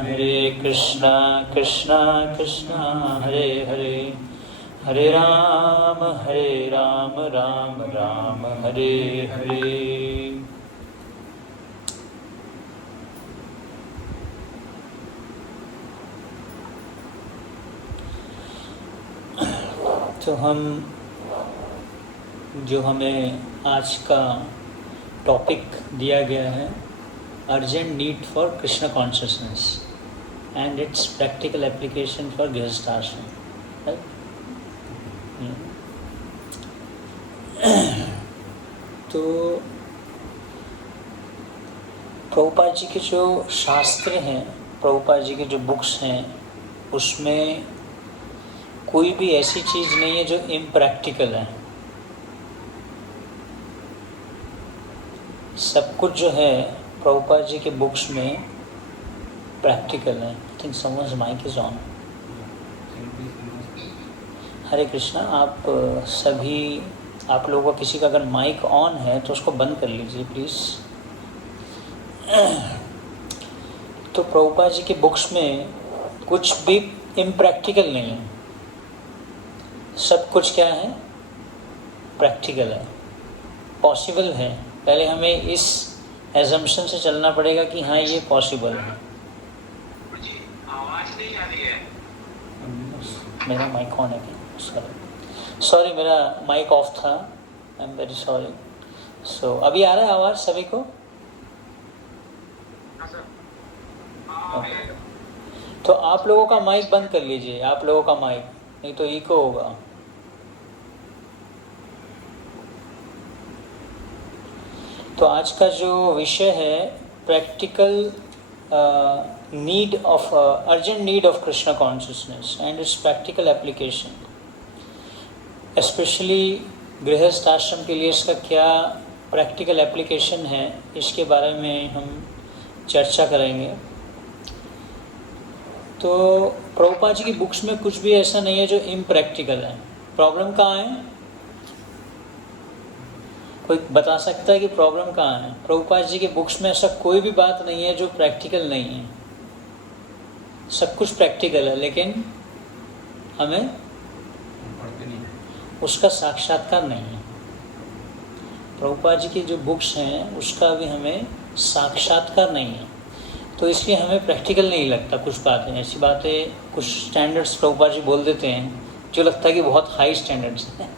हरे कृष्णा कृष्णा कृष्णा हरे हरे, हरे राम राम राम हरे हरे। तो हमें आज का टॉपिक दिया गया है, urgent need for Krishna consciousness and its practical application for गृहस्थाश्रम, राइट। तो प्रभुपाद जी के जो शास्त्र हैं, प्रभुपाद जी के जो बुक्स हैं, उसमें कोई भी ऐसी चीज़ नहीं है जो इम्प्रैक्टिकल है। सब कुछ जो है प्रभुपाद जी के बुक्स में प्रैक्टिकल है। I think someone's mic is on. Hare Krishna. आप लोगों का किसी का अगर माइक ऑन है तो उसको बंद कर लीजिए प्लीज़। तो प्रभुपाद जी के बुक्स में कुछ भी इम्प्रैक्टिकल नहीं है, सब कुछ क्या है, प्रैक्टिकल है, पॉसिबल है। पहले हमें इस एजम्पशन से चलना पड़ेगा कि हाँ ये पॉसिबल है। आवाज नहीं आ रही है। मेरा माइक ऑन है क्या? सॉरी मेरा माइक ऑफ था, आई एम वेरी सॉरी। सो अभी आ रहा है आवाज़ सभी को? तो आप लोगों का माइक बंद कर लीजिए, आप लोगों का माइक, नहीं तो इको होगा। तो आज का जो विषय है, practical need of urgent need of Krishna consciousness and its practical application. Specially गृहस्थ आश्रम के लिए इसका क्या प्रैक्टिकल एप्लीकेशन है, इसके बारे में हम चर्चा करेंगे। तो प्रभुपाद जी की बुक्स में कुछ भी ऐसा नहीं है जो इम्प्रैक्टिकल है। प्रॉब्लम कहाँ है? कोई बता सकता है कि प्रॉब्लम कहाँ है? प्रभुपाद जी के बुक्स में ऐसा कोई भी बात नहीं है जो प्रैक्टिकल नहीं है। सब कुछ प्रैक्टिकल है, लेकिन हमें उसका साक्षात्कार नहीं है। प्रभुपाद जी की जो बुक्स हैं उसका भी हमें साक्षात्कार नहीं है, तो इसलिए हमें प्रैक्टिकल नहीं लगता। कुछ बातें ऐसी बातें, कुछ स्टैंडर्ड्स प्रभुपाद जी बोल देते हैं जो लगता है कि बहुत हाई स्टैंडर्ड्स हैं।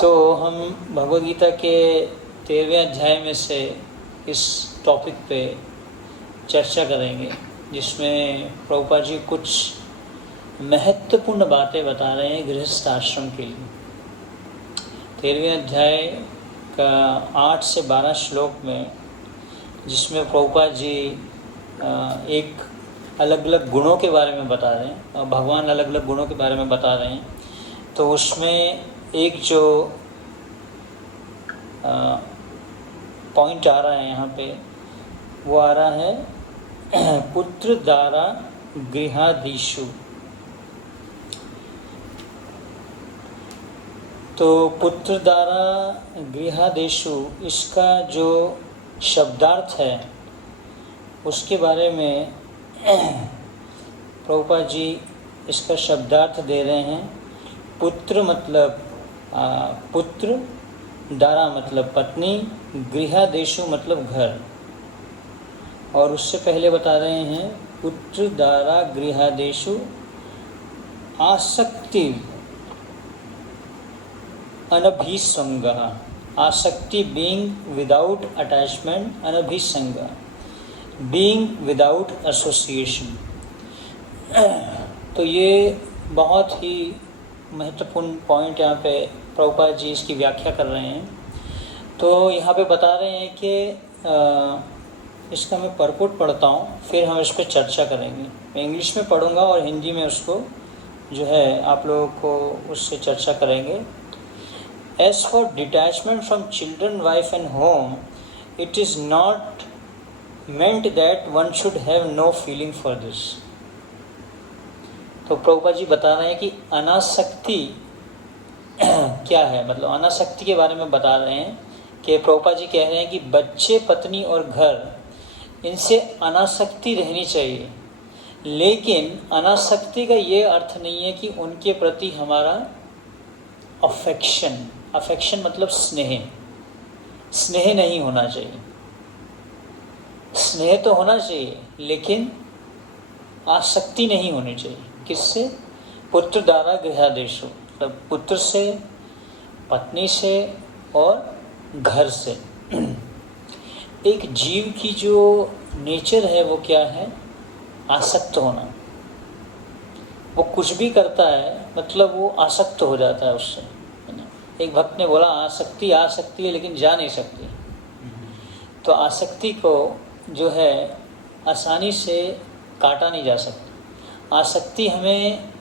तो हम भगवद गीता के 13वें अध्याय में से इस टॉपिक पे चर्चा करेंगे, जिसमें प्रभुपाद जी कुछ महत्वपूर्ण बातें बता रहे हैं गृहस्थ आश्रम के लिए। 13वें अध्याय का 8 से 12 श्लोक में, जिसमें प्रभुपाद जी एक अलग अलग गुणों के बारे में बता रहे हैं, भगवान अलग अलग गुणों के बारे में बता रहे हैं। तो उसमें एक जो पॉइंट आ रहा है यहाँ पे, वो आ रहा है पुत्र द्वारा गृहादिषु। तो पुत्र द्वारा गृहादिषु, इसका जो शब्दार्थ है उसके बारे में प्रभुपाद जी इसका शब्दार्थ दे रहे हैं। पुत्र मतलब पुत्र, दारा मतलब पत्नी, गृहादेशु मतलब घर। और उससे पहले बता रहे हैं पुत्र दारा गृहादेशु आसक्ति अनभिसंग। आसक्ति बीइंग विदाउट अटैचमेंट, अनभिसंग बीइंग विदाउट एसोसिएशन। तो ये बहुत ही महत्वपूर्ण पॉइंट यहाँ पे प्रभुपाद जी इसकी व्याख्या कर रहे हैं। तो यहाँ पे बता रहे हैं कि इसका मैं परपुट पढ़ता हूँ, फिर हम इस पर चर्चा करेंगे। मैं इंग्लिश में पढ़ूँगा और हिंदी में उसको जो है आप लोगों को उससे चर्चा करेंगे। As for detachment from children, wife and home, it is not meant that one should have no feeling for this। तो प्रभुपाद जी बता रहे हैं कि अनासक्ति क्या है, मतलब अनासक्ति के बारे में बता रहे हैं कि प्रभुपाद जी कह रहे हैं कि बच्चे, पत्नी और घर, इनसे अनासक्ति रहनी चाहिए। लेकिन अनासक्ति का ये अर्थ नहीं है कि उनके प्रति हमारा अफेक्शन, अफेक्शन मतलब स्नेह, स्नेह नहीं होना चाहिए। स्नेह तो होना चाहिए लेकिन आसक्ति नहीं होनी चाहिए। किससे? पुत्र द्वारा गृहादेशु, मतलब पुत्र से, पत्नी से और घर से। एक जीव की जो नेचर है वो क्या है? आसक्त होना। वो कुछ भी करता है मतलब वो आसक्त हो जाता है उससे, है ना। एक भक्त ने बोला आसक्ति आ सकती है लेकिन जा नहीं सकती। तो आसक्ति को जो है आसानी से काटा नहीं जा सकता। आसक्ति हमें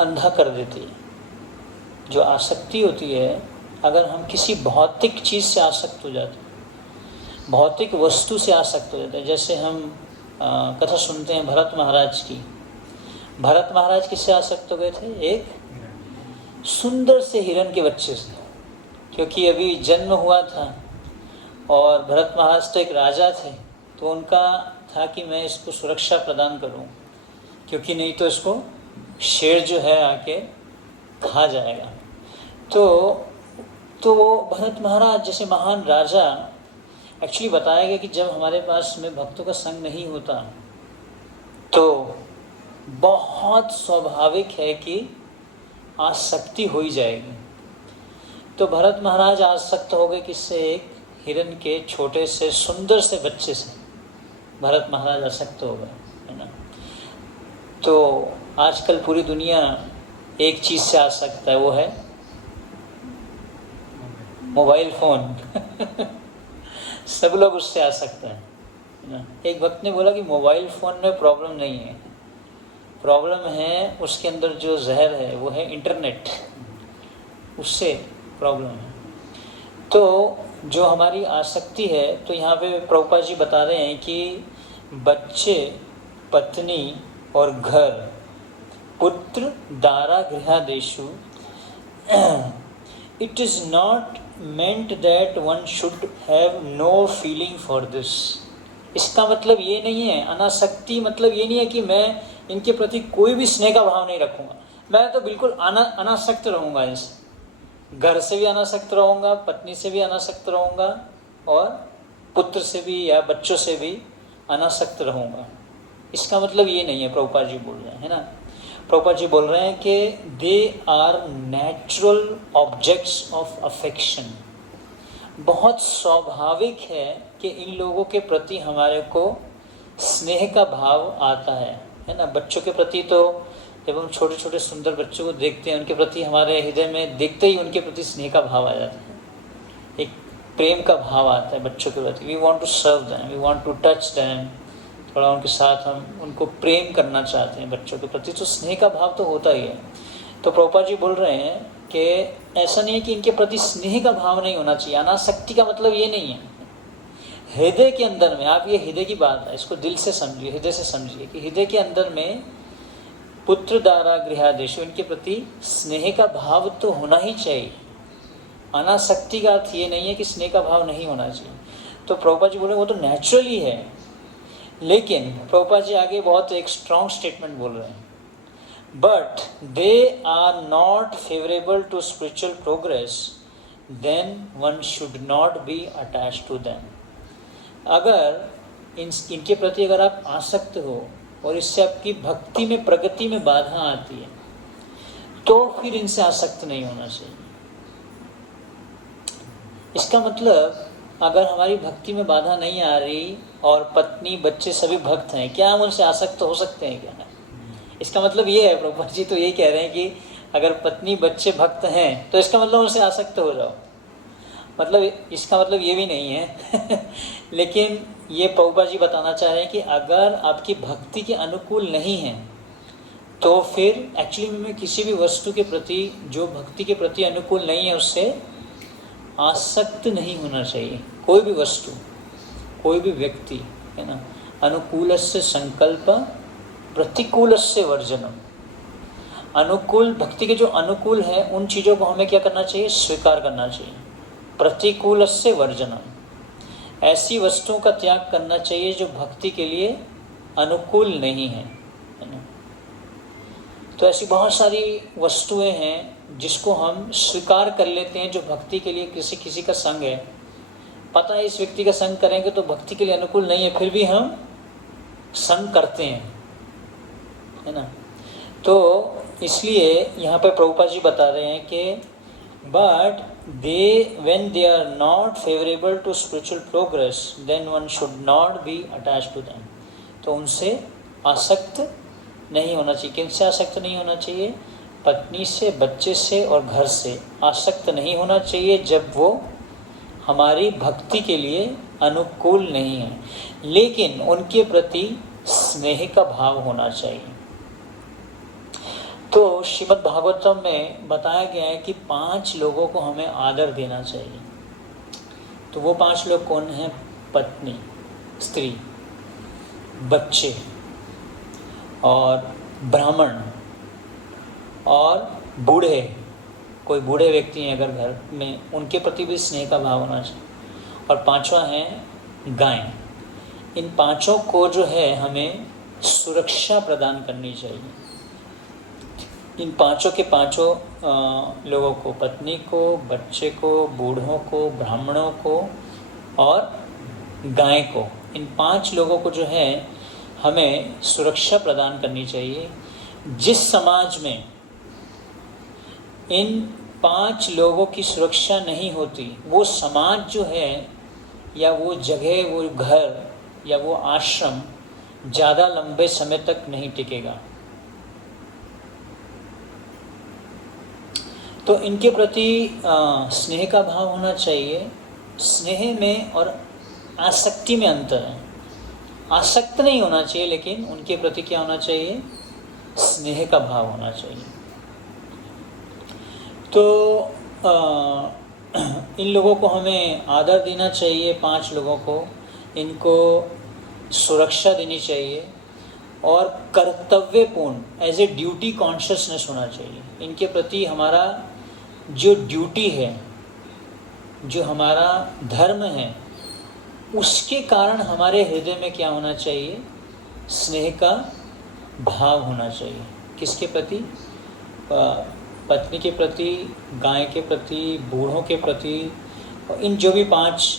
अंधा कर देती है। जो आसक्ति होती है, अगर हम किसी भौतिक चीज़ से आसक्त हो जाते हैं, भौतिक वस्तु से आसक्त हो जाते हैं, जैसे हम कथा सुनते हैं भरत महाराज की। भरत महाराज किससे आसक्त हो गए थे? एक सुंदर से हिरण के बच्चे से, क्योंकि अभी जन्म हुआ था और भरत महाराज तो एक राजा थे, तो उनका था कि मैं इसको सुरक्षा प्रदान करूं, क्योंकि नहीं तो इसको शेर जो है आके खा जाएगा। तो वो भरत महाराज जैसे महान राजा, एक्चुअली बताया गया कि जब हमारे पास में भक्तों का संग नहीं होता तो बहुत स्वाभाविक है कि आसक्ति हो ही जाएगी। तो भरत महाराज आसक्त हो गए किससे? एक हिरण के छोटे से सुंदर से बच्चे से भरत महाराज आसक्त हो गए, है ना। तो आजकल पूरी दुनिया एक चीज़ से आसक्त है, वो है मोबाइल फ़ोन। सब लोग उससे आसक्त हैं, है ना। एक भक्त ने बोला कि मोबाइल फ़ोन में प्रॉब्लम नहीं है, प्रॉब्लम है उसके अंदर जो जहर है वो है इंटरनेट, उससे प्रॉब्लम है। तो जो हमारी आसक्ति है, तो यहाँ पे प्रभुपाद जी बता रहे हैं कि बच्चे, पत्नी और घर, पुत्र दारा गृहादेशु, it is not meant that one should have no feeling for this। इसका मतलब ये नहीं है, अनासक्ति मतलब ये नहीं है कि मैं इनके प्रति कोई भी स्नेह का भाव नहीं रखूँगा, मैं तो बिल्कुल अनासक्त रहूँगा इनसे। घर से भी अनासक्त रहूँगा, पत्नी से भी अनासक्त रहूँगा और पुत्र से भी या बच्चों से भी अनासक्त रहूँगा। इसका मतलब ये नहीं है, प्रभुपाद जी बोल रहे हैं, है ना। प्रभुपाद जी बोल रहे हैं कि they are natural objects of affection. बहुत स्वाभाविक है कि इन लोगों के प्रति हमारे को स्नेह का भाव आता है ना। बच्चों के प्रति तो जब हम छोटे छोटे सुंदर बच्चों को देखते हैं, उनके प्रति हमारे हृदय में देखते ही उनके प्रति स्नेह का भाव आ जाता है, एक प्रेम का भाव आता है बच्चों के प्रति। We want to serve them, we want to touch them, थोड़ा उनके साथ हम उनको प्रेम करना चाहते हैं बच्चों के प्रति, तो स्नेह का भाव तो होता ही है। तो प्रभुपाद जी बोल रहे हैं कि ऐसा नहीं है कि इनके प्रति स्नेह का भाव नहीं होना चाहिए। अनासक्ति का मतलब ये नहीं है। हृदय के अंदर में, आप ये हृदय की बात है, इसको दिल से समझिए, हृदय से समझिए कि हृदय के अंदर में पुत्र दारा गृहादेशु, इनके प्रति स्नेह का भाव तो होना ही चाहिए। अनासक्ति का अर्थ ये नहीं है कि स्नेह का भाव नहीं होना चाहिए। तो प्रभुपाद जी बोले वो तो नेचुरली है, लेकिन प्रभुपाद जी आगे बहुत एक स्ट्रॉन्ग स्टेटमेंट बोल रहे हैं, but they are not favourable to spiritual progress, then one should not be attach to them. अगर इनके प्रति अगर आप आसक्त हो और इससे आपकी भक्ति में, प्रगति में बाधा आती है, तो फिर इनसे आसक्त नहीं होना चाहिए। इसका मतलब अगर हमारी भक्ति में बाधा नहीं आ रही और पत्नी बच्चे सभी भक्त हैं, क्या हम उनसे आसक्त हो सकते हैं क्या? इसका मतलब ये है, प्रभुपाद जी तो यही कह रहे हैं कि अगर पत्नी बच्चे भक्त हैं तो इसका मतलब उनसे आसक्त हो जाओ। मतलब इसका मतलब ये भी नहीं है लेकिन ये प्रभुपाद जी बताना चाह रहे हैं कि अगर आपकी भक्ति के अनुकूल नहीं है तो फिर एक्चुअली में किसी भी वस्तु के प्रति जो भक्ति के प्रति अनुकूल नहीं है उससे आसक्त नहीं होना चाहिए। कोई भी वस्तु, कोई भी व्यक्ति, है ना। अनुकूलस्य संकल्प प्रतिकूलस्य वर्जनम। अनुकूल, भक्ति के जो अनुकूल है उन चीज़ों को हमें क्या करना चाहिए? स्वीकार करना चाहिए। प्रतिकूलस्य वर्जनम, ऐसी वस्तुओं का त्याग करना चाहिए जो भक्ति के लिए अनुकूल नहीं है ना। तो ऐसी बहुत सारी वस्तुएं हैं जिसको हम स्वीकार कर लेते हैं, जो भक्ति के लिए किसी का संग है, पता है इस व्यक्ति का संग करेंगे तो भक्ति के लिए अनुकूल नहीं है, फिर भी हम संग करते हैं, है ना। तो इसलिए यहाँ पर प्रभुपाद जी बता रहे हैं कि but when they are not favorable to spiritual progress, then one should not be attached to them. तो उनसे आसक्त नहीं होना चाहिए। किनसे आसक्त नहीं होना चाहिए? पत्नी से, बच्चे से और घर से आसक्त नहीं होना चाहिए जब वो हमारी भक्ति के लिए अनुकूल नहीं है, लेकिन उनके प्रति स्नेह का भाव होना चाहिए। तो श्रीमद् भागवतम में बताया गया है कि 5 लोगों को हमें आदर देना चाहिए। तो वो 5 लोग कौन हैं? पत्नी, स्त्री, बच्चे और ब्राह्मण और बूढ़े, कोई बूढ़े व्यक्ति हैं अगर घर में, उनके प्रति भी स्नेह का भाव होना चाहिए। और 5वां है गाय। इन 5 को जो है हमें सुरक्षा प्रदान करनी चाहिए। इन 5 के 5 लोगों को, पत्नी को, बच्चे को, बूढ़ों को, ब्राह्मणों को और गाय को, इन 5 लोगों को जो है हमें सुरक्षा प्रदान करनी चाहिए। जिस समाज में इन 5 लोगों की सुरक्षा नहीं होती, वो समाज जो है या वो जगह, वो घर या वो आश्रम ज़्यादा लंबे समय तक नहीं टिकेगा। तो इनके प्रति स्नेह का भाव होना चाहिए। स्नेह में और आसक्ति में अंतर है। आसक्त नहीं होना चाहिए, लेकिन उनके प्रति क्या होना चाहिए? स्नेह का भाव होना चाहिए। तो इन लोगों को हमें आदर देना चाहिए, 5 लोगों को, इनको सुरक्षा देनी चाहिए और कर्तव्यपूर्ण एज ए ड्यूटी कॉन्शियसनेस होना चाहिए। इनके प्रति हमारा जो ड्यूटी है, जो हमारा धर्म है, उसके कारण हमारे हृदय में क्या होना चाहिए? स्नेह का भाव होना चाहिए। किसके प्रति? पत्नी के प्रति, गाय के प्रति, बूढ़ों के प्रति, इन जो भी 5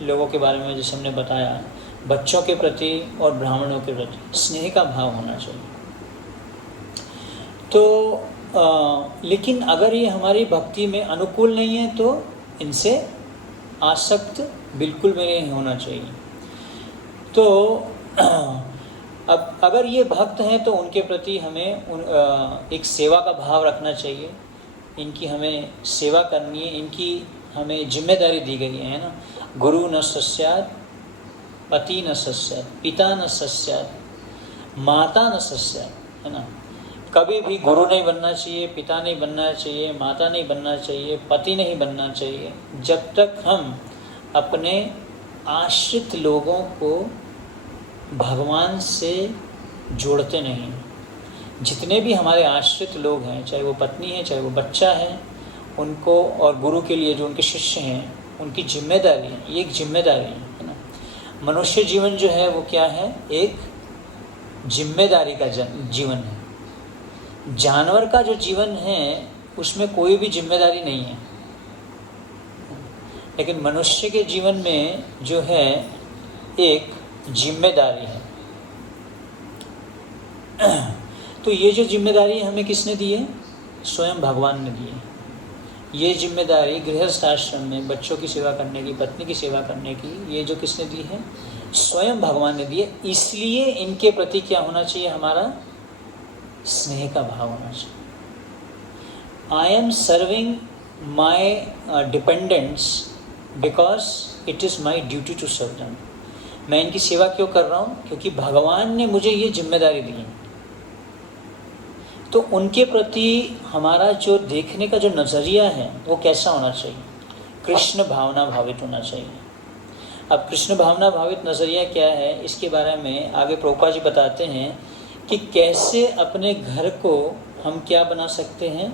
लोगों के बारे में जैसे हमने बताया, बच्चों के प्रति और ब्राह्मणों के प्रति स्नेह का भाव होना चाहिए। तो लेकिन अगर ये हमारी भक्ति में अनुकूल नहीं है तो इनसे आसक्त बिल्कुल भी नहीं होना चाहिए। तो अब अगर ये भक्त हैं तो उनके प्रति हमें एक सेवा का भाव रखना चाहिए। इनकी हमें सेवा करनी है, इनकी हमें जिम्मेदारी दी गई है ना। गुरु न सस्यात्, पति न सस्यात्, पिता न सस्यात्, माता न सस्यात्, है ना। कभी भी गुरु नहीं बनना चाहिए, पिता नहीं बनना चाहिए, माता नहीं बनना चाहिए, पति नहीं बनना चाहिए, जब तक हम अपने आश्रित लोगों को भगवान से जोड़ते नहीं। जितने भी हमारे आश्रित लोग हैं, चाहे वो पत्नी है, चाहे वो बच्चा है, उनको और गुरु के लिए जो उनके शिष्य हैं, उनकी जिम्मेदारी है। ये एक जिम्मेदारी है ना। मनुष्य जीवन जो है वो क्या है? एक जिम्मेदारी का जीवन है। जानवर का जो जीवन है उसमें कोई भी जिम्मेदारी नहीं है, लेकिन मनुष्य के जीवन में जो है एक जिम्मेदारी है। तो ये जो जिम्मेदारी हमें किसने दी है? स्वयं भगवान ने दी है। ये जिम्मेदारी गृहस्थ आश्रम में बच्चों की सेवा करने की, पत्नी की सेवा करने की, ये जो किसने दी है? स्वयं भगवान ने दी है। इसलिए इनके प्रति क्या होना चाहिए? हमारा स्नेह का भाव होना चाहिए। I am serving my dependents because it is my duty to serve them. मैं इनकी सेवा क्यों कर रहा हूँ? क्योंकि भगवान ने मुझे ये जिम्मेदारी दी है। तो उनके प्रति हमारा जो देखने का जो नज़रिया है वो कैसा होना चाहिए? कृष्ण भावना भावित होना चाहिए। अब कृष्ण भावना भावित नज़रिया क्या है, इसके बारे में आगे प्रभुपाद जी बताते हैं कि कैसे अपने घर को हम क्या बना सकते हैं?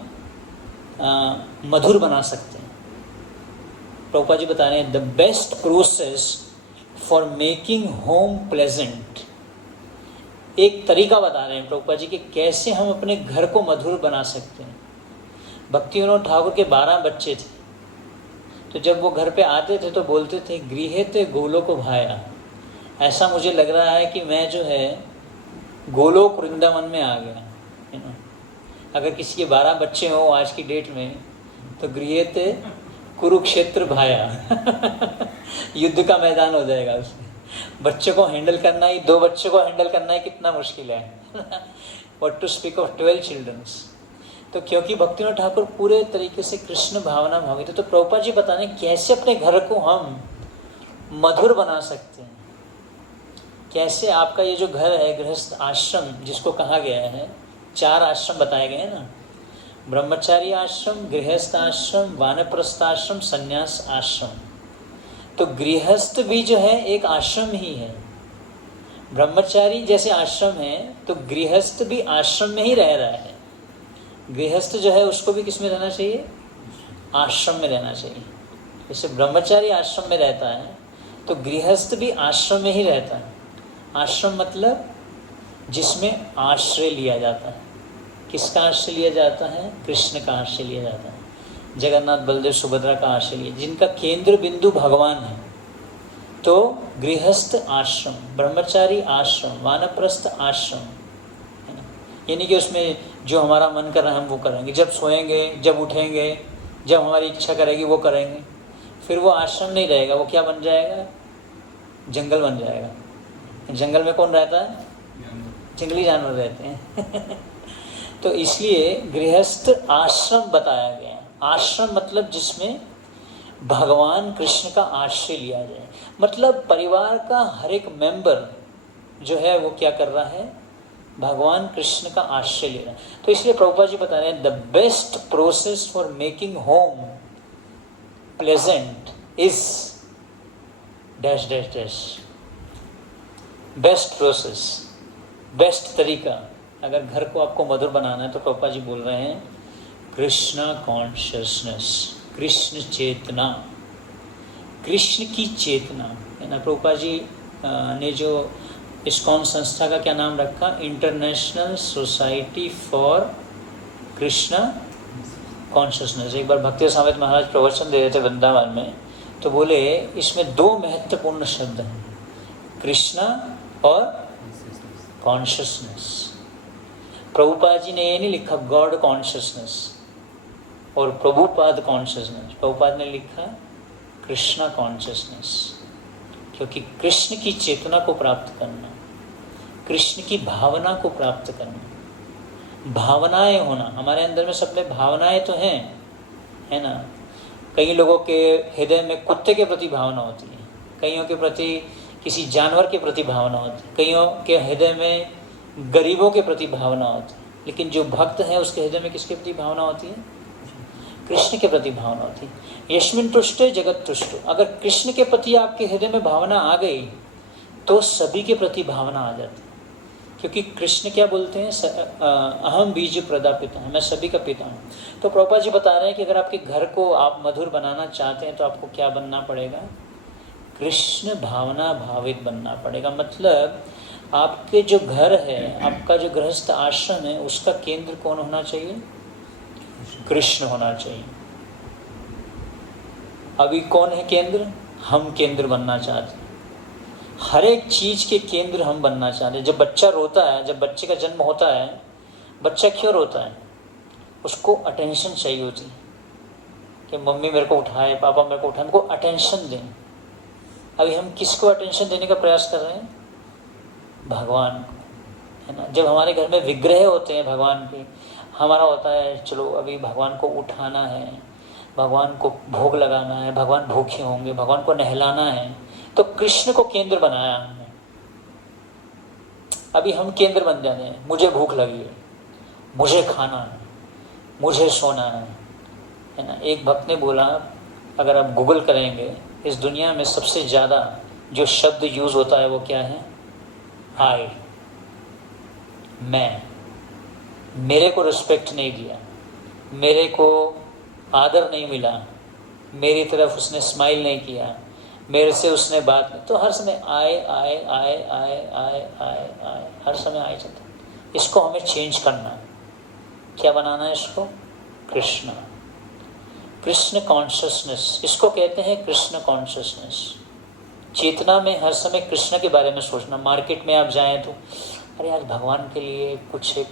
मधुर बना सकते हैं। प्रभुपाद जी बता रहे हैं the best process for making home pleasant, एक तरीका बता रहे हैं प्रभुपाद जी कि कैसे हम अपने घर को मधुर बना सकते हैं। भक्ति विनोद ठाकुर के 12 बच्चे थे, तो जब वो घर पे आते थे तो बोलते थे गृहेते गोलोक भाया। ऐसा मुझे लग रहा है कि मैं जो है गोलोक वृंदावन में आ गया, है ना। अगर किसी के 12 बच्चे हों आज की डेट में तो गृहेते कुरुक्षेत्र भाया युद्ध का मैदान हो जाएगा उसमें। बच्चों को हैंडल करना ही, 2 बच्चों को हैंडल करना ही कितना मुश्किल है what to speak of 12 children's. तो क्योंकि भक्तिविनोद ठाकुर पूरे तरीके से कृष्ण भावना भावित है, तो प्रभुपाद जी बताने कैसे अपने घर को हम मधुर बना सकते हैं। कैसे आपका ये जो घर है गृहस्थ आश्रम जिसको कहा गया है, 4 आश्रम बताए गए हैं ना, ब्रह्मचारी आश्रम, गृहस्थ आश्रम, वानप्रस्थ आश्रम, संन्यास आश्रम। तो गृहस्थ भी जो है एक आश्रम ही है। ब्रह्मचारी जैसे आश्रम है तो गृहस्थ भी आश्रम में ही रह रहा है। गृहस्थ जो है उसको भी किस में रहना चाहिए? आश्रम में रहना चाहिए। जैसे ब्रह्मचारी आश्रम में रहता है तो गृहस्थ भी आश्रम में ही रहता है। आश्रम मतलब जिसमें आश्रय लिया जाता है। किसका आश्रय लिया जाता है? कृष्ण का आश्रय लिया जाता है, जगन्नाथ बलदेव सुभद्रा का आश्रय लिया, जिनका केंद्र बिंदु भगवान है। तो गृहस्थ आश्रम, ब्रह्मचारी आश्रम, वानप्रस्थ आश्रम, है ना। यानी कि उसमें जो हमारा मन कर रहा है हम वो करेंगे, जब सोएंगे, जब उठेंगे, जब हमारी इच्छा करेगी वो करेंगे। फिर वो आश्रम नहीं रहेगा, वो क्या बन जाएगा? जंगल बन जाएगा। जंगल में कौन रहता है? जंगली जानवर रहते हैं तो इसलिए गृहस्थ आश्रम बताया गया। आश्रम मतलब जिसमें भगवान कृष्ण का आश्रय लिया जाए, मतलब परिवार का हर एक मेंबर जो है वो क्या कर रहा है? भगवान कृष्ण का आश्रय ले रहा है। तो इसलिए प्रभुपाद जी बता रहे हैं the best process for making home pleasant is dash dash dash. Best process, best तरीका अगर घर को आपको मधुर बनाना है तो प्रभुपाद जी बोल रहे हैं कृष्णा कॉन्शियसनेस, कृष्ण चेतना, कृष्ण की चेतना, है ना। प्रभुपाद जी ने जो इस्कॉन संस्था का क्या नाम रखा? International society for Krishna consciousness. एक बार भक्ति समेत महाराज प्रवचन दे रहे थे वृंदावन में, तो बोले इसमें 2 महत्वपूर्ण शब्द हैं, कृष्णा और कॉन्शियसनेस। प्रभुपाद जी ने ये नहीं लिखा गॉड कॉन्शियसनेस और प्रभुपाद कॉन्शियसनेस, प्रभुपाद ने लिखा कृष्णा कॉन्शियसनेस। क्योंकि कृष्ण की चेतना को प्राप्त करना, कृष्ण की भावना को प्राप्त करना, भावनाएं होना, हमारे अंदर में सब में भावनाएं तो हैं, है ना। कई लोगों के हृदय में कुत्ते के प्रति भावना होती है, कईयों के प्रति किसी जानवर के प्रति भावना होती है, कईयों के हृदय में गरीबों के प्रति भावना होती है, लेकिन जो भक्त है उसके हृदय में किसके प्रति भावना होती है? कृष्ण के प्रति भावना होती है। यस्मिन् तुष्टे जगत तुष्टो। अगर कृष्ण के प्रति आपके हृदय में भावना आ गई तो सभी के प्रति भावना आ जाती है। क्योंकि कृष्ण क्या बोलते हैं? अहम बीज प्रदापिता, मैं सभी का पिता हूँ। तो प्रभुपाद जी बता रहे हैं कि अगर आपके घर को आप मधुर बनाना चाहते हैं तो आपको क्या बनना पड़ेगा? कृष्ण भावना भावित बनना पड़ेगा। मतलब आपके जो घर है, आपका जो गृहस्थ आश्रम है, उसका केंद्र कौन होना चाहिए? कृष्ण होना चाहिए। अभी कौन है केंद्र? हम केंद्र बनना चाहते हैं। हर एक चीज के केंद्र हम बनना चाहते हैं। जब बच्चा रोता है, जब बच्चे का जन्म होता है, बच्चा क्यों रोता है? उसको अटेंशन चाहिए होती है कि मम्मी मेरे को उठाए, पापा मेरे को उठाए, हमको अटेंशन दें। अभी हम किसको अटेंशन देने का प्रयास कर रहे हैं? भगवान को, है ना। जब हमारे घर में विग्रह होते हैं भगवान के, हमारा होता है चलो अभी भगवान को उठाना है, भगवान को भोग लगाना है, भगवान भूखे होंगे, भगवान को नहलाना है, तो कृष्ण को केंद्र बनाया हमने। अभी हम केंद्र बन जाते हैं, मुझे भूख लगी है, मुझे खाना है, मुझे सोना है ना। एक भक्त ने बोला अगर आप गूगल करेंगे इस दुनिया में सबसे ज़्यादा जो शब्द यूज़ होता है वो क्या है? आई, मैं। मेरे को रिस्पेक्ट नहीं दिया, मेरे को आदर नहीं मिला, मेरी तरफ उसने स्माइल नहीं किया, मेरे से उसने बात नहीं, तो हर समय आए आए आए आए आए आए आए हर समय आए चलता। इसको हमें चेंज करना है। क्या बनाना है इसको? कृष्ण, कृष्ण कॉन्शियसनेस, इसको कहते हैं कृष्ण कॉन्शियसनेस। चेतना में हर समय कृष्ण के बारे में सोचना। मार्केट में आप जाएं तो अरे आज भगवान के लिए कुछ एक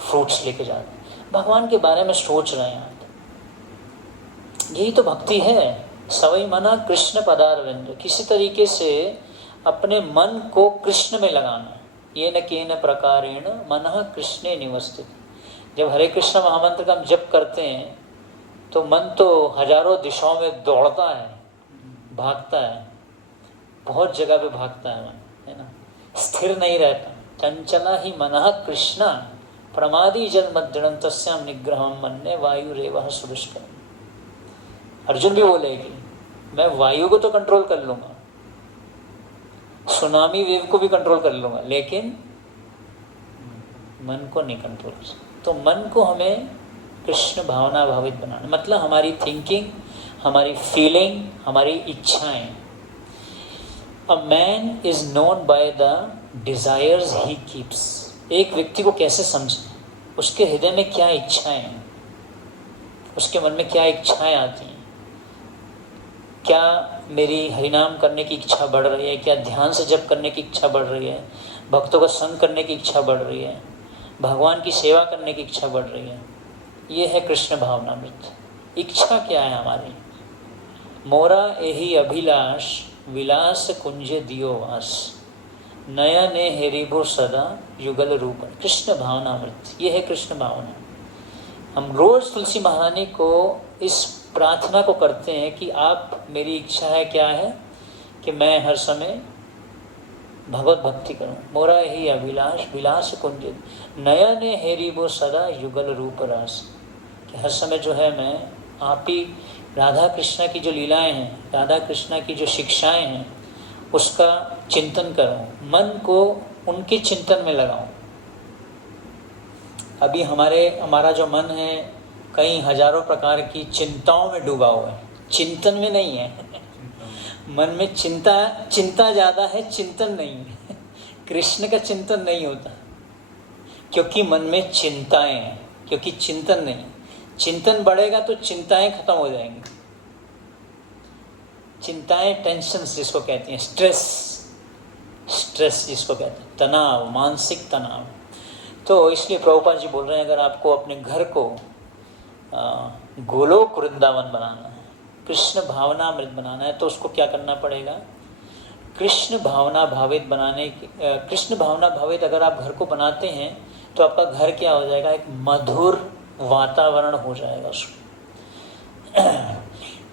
फ्रूट्स लेके जा रहे हैं, भगवान के बारे में सोच रहे हैं आप, यही तो भक्ति है। सवई मना कृष्ण पदारविंद, किसी तरीके से अपने मन को कृष्ण में लगाना। ये न केन प्रकारेण मनः कृष्णे निवस्थित। जब हरे कृष्ण महामंत्र का हम जप करते हैं तो मन तो हजारों दिशाओं में दौड़ता है, भागता है, बहुत जगह पे भागता है मन, है ना, स्थिर नहीं रहता। चंचला ही मनः कृष्ण प्रमादी जल मद्रणं तस्याम निग्रहं मन्ये वायुरेवः सुदुष्करम्। अर्जुन भी बोलेगी मैं वायु को तो कंट्रोल कर लूंगा, सुनामी वेव को भी कंट्रोल कर लूंगा, लेकिन मन को नहीं कंट्रोल कर सकता। तो मन को हमें कृष्ण भावना भावित बनाना, मतलब हमारी थिंकिंग, हमारी फीलिंग, हमारी इच्छाएं। A man is known by the desires he keeps. एक व्यक्ति को कैसे समझें, उसके हृदय में क्या इच्छाएं हैं, उसके मन में क्या इच्छाएं आती हैं। क्या मेरी हरिनाम करने की इच्छा बढ़ रही है, क्या ध्यान से जप करने की इच्छा बढ़ रही है, भक्तों का संग करने की इच्छा बढ़ रही है, भगवान की सेवा करने की इच्छा बढ़ रही है। ये है कृष्ण भावनामृत। इच्छा क्या है हमारी? मोरा एही अभिलाष विलास कुंजे दियो वास, नयने हेरिभो सदा युगल रूप। कृष्ण भावनामृत, ये है कृष्ण भावना। हम रोज तुलसी महारानी को इस प्रार्थना को करते हैं कि आप, मेरी इच्छा है क्या है कि मैं हर समय भगवत भक्ति करूं। मोरा ही अभिलाष विलास कुंज नयने हेरिबो सदा युगल रूप रास, कि हर समय जो है मैं आप ही राधा कृष्णा की जो लीलाएं हैं, राधा कृष्णा की जो शिक्षाएं हैं, उसका चिंतन करूं, मन को उनके चिंतन में लगाऊं। अभी हमारा जो मन है कई हजारों प्रकार की चिंताओं में डूबा हुआ है, चिंतन में नहीं है। मन में चिंता ज़्यादा है, चिंतन नहीं है। कृष्ण का चिंतन नहीं होता क्योंकि मन में चिंताएं हैं, क्योंकि चिंतन नहीं। चिंतन बढ़ेगा तो चिंताएं खत्म हो जाएंगी। चिंताएं टेंशन जिसको कहते हैं, स्ट्रेस जिसको कहते हैं, तनाव, मानसिक तनाव। तो इसलिए प्रभुपाद जी बोल रहे हैं अगर आपको अपने घर को गोलोक वृंदावन बनाना है, कृष्ण भावनामृत बनाना है, तो उसको क्या करना पड़ेगा? कृष्ण भावना भावित कृष्ण भावना भावित अगर आप घर को बनाते हैं तो आपका घर क्या हो जाएगा? एक मधुर वातावरण हो जाएगा उसमें।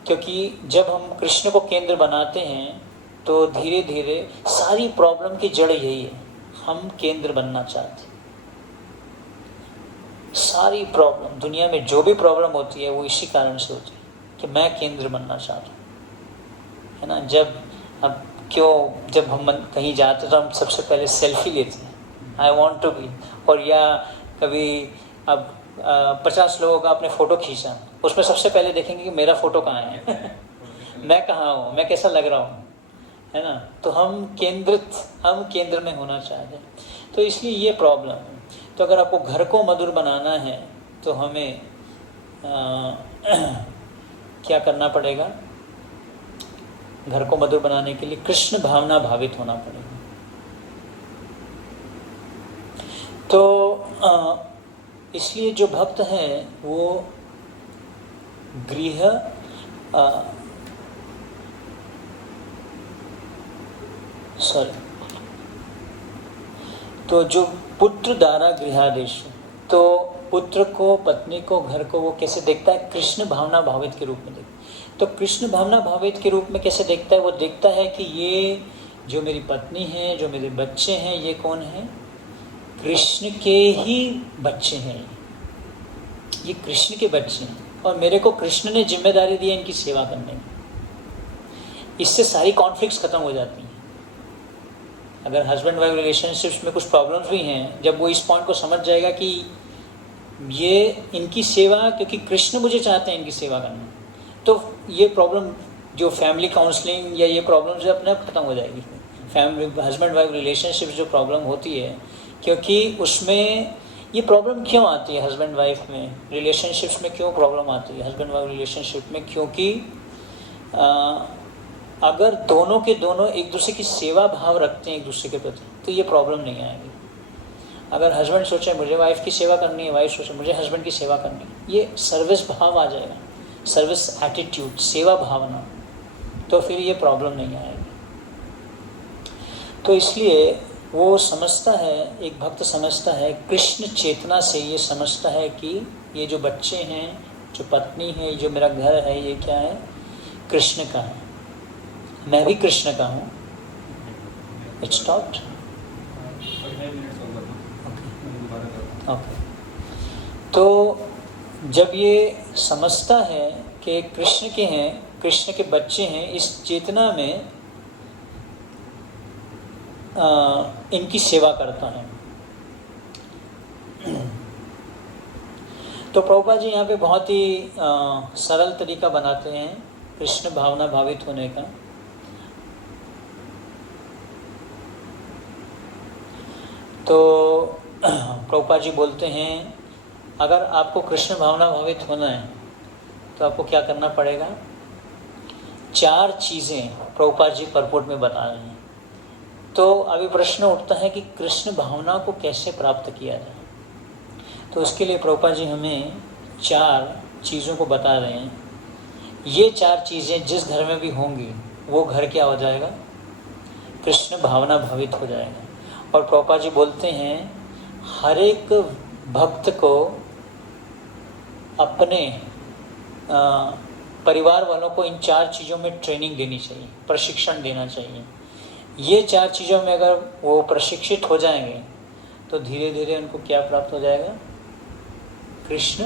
क्योंकि जब हम कृष्ण को केंद्र बनाते हैं तो धीरे धीरे सारी प्रॉब्लम की जड़ यही है, हम केंद्र बनना चाहते हैं। सारी प्रॉब्लम दुनिया में जो भी प्रॉब्लम होती है वो इसी कारण से होती है कि मैं केंद्र बनना चाहता हूँ, है ना। जब हम कहीं जाते तो हम सबसे पहले सेल्फी लेते हैं, आई वॉन्ट टू बी, और या कभी अब 50 लोगों का आपने फ़ोटो खींचा, उसमें सबसे पहले देखेंगे कि मेरा फ़ोटो कहाँ है। मैं कहाँ हूँ, मैं कैसा लग रहा हूँ, है ना। तो हम केंद्र में होना चाहते हैं, तो इसलिए ये प्रॉब्लम है। तो अगर आपको घर को मधुर बनाना है तो हमें क्या करना पड़ेगा? घर को मधुर बनाने के लिए कृष्ण भावना भावित होना पड़ेगा। तो इसलिए जो भक्त हैं वो तो जो पुत्र द्वारा गृहादेश, तो पुत्र को, पत्नी को, घर को वो कैसे देखता है? कृष्ण भावना भावित के रूप में देखता है। तो कृष्ण भावना भावित के रूप में कैसे देखता है? वो देखता है कि ये जो मेरी पत्नी है, जो मेरे बच्चे हैं, ये कौन है? कृष्ण के ही बच्चे हैं, ये कृष्ण के बच्चे हैं, और मेरे को कृष्ण ने जिम्मेदारी दी है इनकी सेवा करने की। इससे सारी कॉन्फ्लिक्ट्स खत्म हो जाती हैं। अगर हस्बैंड वाइफ रिलेशनशिप्स में कुछ प्रॉब्लम्स भी हैं, जब वो इस पॉइंट को समझ जाएगा कि ये इनकी सेवा, क्योंकि कृष्ण मुझे चाहते हैं इनकी सेवा करना, तो ये प्रॉब्लम जो फैमिली काउंसलिंग या ये प्रॉब्लम जो अपने आप खत्म हो जाएगी। फैमिली हस्बैंड वाइफ रिलेशनशिप जो प्रॉब्लम होती है, क्योंकि उसमें ये प्रॉब्लम क्यों आती है हस्बैंड वाइफ में रिलेशनशिप्स में, क्यों प्रॉब्लम आती है हस्बैंड वाइफ रिलेशनशिप में? क्योंकि अगर दोनों के दोनों एक दूसरे की सेवा भाव रखते हैं एक दूसरे के प्रति, तो ये प्रॉब्लम नहीं आएगी। अगर हस्बैंड सोचे मुझे वाइफ की सेवा करनी है, वाइफ सोचे मुझे हस्बैंड की सेवा करनी है, ये सर्विस भाव आ जाएगा, सर्विस एटीट्यूड, सेवा भावना, तो फिर ये प्रॉब्लम नहीं आएगी। तो इसलिए वो समझता है, एक भक्त समझता है कृष्ण चेतना से, ये समझता है कि ये जो बच्चे हैं, जो पत्नी है, जो मेरा घर है, ये क्या है? कृष्ण का है, मैं भी कृष्ण का हूँ। It's taught okay. तो जब ये समझता है कि कृष्ण के हैं, कृष्ण के बच्चे हैं, इस चेतना में इनकी सेवा करता है। तो प्रभुपाद जी यहाँ पे बहुत ही सरल तरीका बनाते हैं कृष्ण भावना भावित होने का। तो प्रभुपाद जी बोलते हैं अगर आपको कृष्ण भावना भावित होना है तो आपको क्या करना पड़ेगा? 4 चीज़ें प्रभुपाद जी परपोर्ट में बता रहे हैं। तो अभी प्रश्न उठता है कि कृष्ण भावना को कैसे प्राप्त किया जाए? तो उसके लिए प्रभुपाद जी हमें 4 चीज़ों को बता रहे हैं। ये 4 चीज़ें जिस घर में भी होंगी वो घर क्या हो जाएगा? कृष्ण भावना भावित हो जाएगा। और प्रभुपाद जी बोलते हैं हर एक भक्त को अपने परिवार वालों को इन 4 चीज़ों में ट्रेनिंग देनी चाहिए, प्रशिक्षण देना चाहिए। ये 4 चीज़ों में अगर वो प्रशिक्षित हो जाएंगे तो धीरे धीरे उनको क्या प्राप्त हो जाएगा? कृष्ण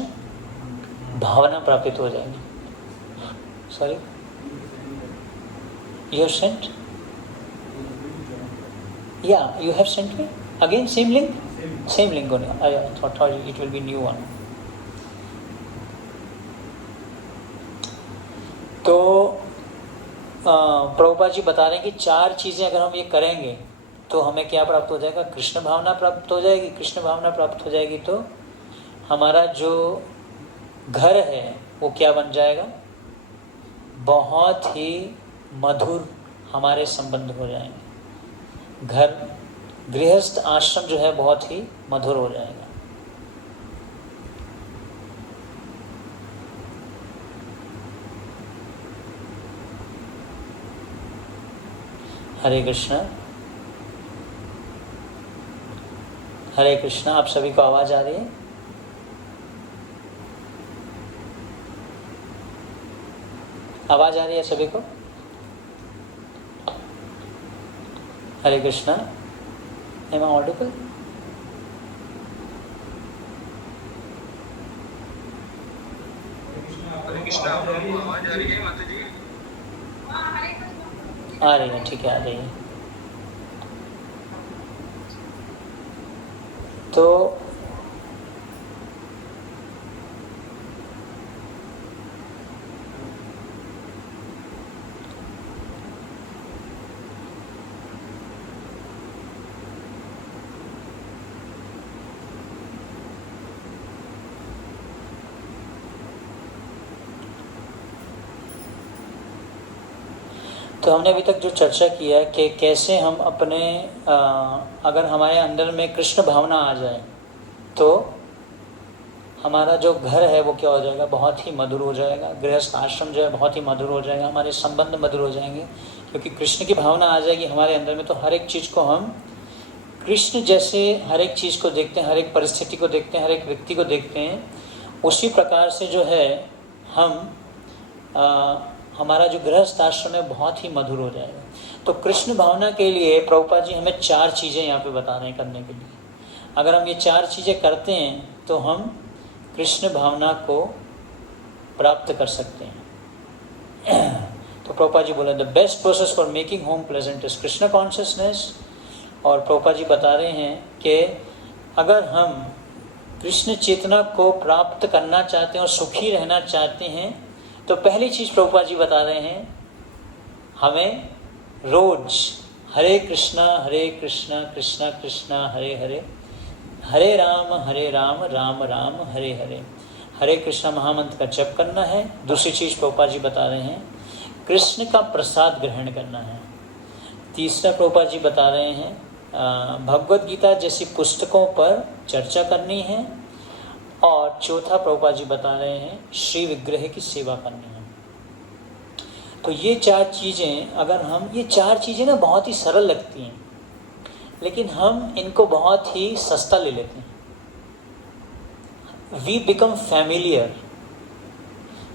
भावना प्राप्त हो जाएगी। Sorry, you have sent? या you have sent me again same link? Same link only. I thought it will be new one. तो प्रभुपाद जी बता रहे हैं कि 4 चीज़ें अगर हम ये करेंगे तो हमें क्या प्राप्त हो जाएगा? कृष्ण भावना प्राप्त हो जाएगी। कृष्ण भावना प्राप्त हो जाएगी तो हमारा जो घर है वो क्या बन जाएगा? बहुत ही मधुर हमारे संबंध हो जाएंगे। घर, गृहस्थ आश्रम जो है बहुत ही मधुर हो जाएगा। हरे कृष्णा, हरे कृष्णा। आप सभी को आवाज आ रही है? आवाज आ रही है सभी को? Hare Krishna. Am I audible? आवाज आ रही है माता जी? आ रही है, ठीक है, आ रही है। तो हमने अभी तक जो चर्चा किया कि कैसे हम अपने अगर हमारे अंदर में कृष्ण भावना आ जाए तो हमारा जो घर है वो क्या हो जाएगा? बहुत ही मधुर हो जाएगा। गृहस्थ आश्रम जो है बहुत ही मधुर हो जाएगा। हमारे संबंध मधुर हो जाएंगे क्योंकि कृष्ण की भावना आ जाएगी हमारे अंदर में। तो हर एक चीज़ को हम कृष्ण जैसे हर एक चीज़ को देखते हैं, हर एक परिस्थिति को देखते हैं, हर एक व्यक्ति को देखते हैं। उसी प्रकार से जो है हम हमारा जो गृहस्थ आश्रम है बहुत ही मधुर हो जाएगा। तो कृष्ण भावना के लिए प्रभुपाद जी हमें 4 चीज़ें यहाँ पे बता रहे हैं करने के लिए। अगर हम ये 4 चीज़ें करते हैं तो हम कृष्ण भावना को प्राप्त कर सकते हैं। तो प्रभुपाद जी बोले the best process for making home pleasant is Krishna consciousness. और प्रभुपाद जी बता रहे हैं कि अगर हम कृष्ण चेतना को प्राप्त करना चाहते हैं और सुखी रहना चाहते हैं तो पहली चीज़ प्रभुपाद जी बता रहे हैं, हमें रोज हरे कृष्णा कृष्णा कृष्णा हरे हरे, हरे राम राम राम हरे हरे, हरे कृष्णा महामंत्र का जप करना है। दूसरी चीज़ प्रभुपाद जी बता रहे हैं, कृष्ण का प्रसाद ग्रहण करना है। तीसरा प्रभुपाद जी बता रहे हैं, भगवद गीता जैसी पुस्तकों पर चर्चा करनी है। और चौथा प्रभुपाद जी बता रहे हैं, श्री विग्रह की सेवा करनी है। तो ये चार चीज़ें, अगर हम ये चार चीज़ें ना बहुत ही सरल लगती हैं, लेकिन हम इनको बहुत ही सस्ता ले लेते हैं। वी बिकम फैमिलियर,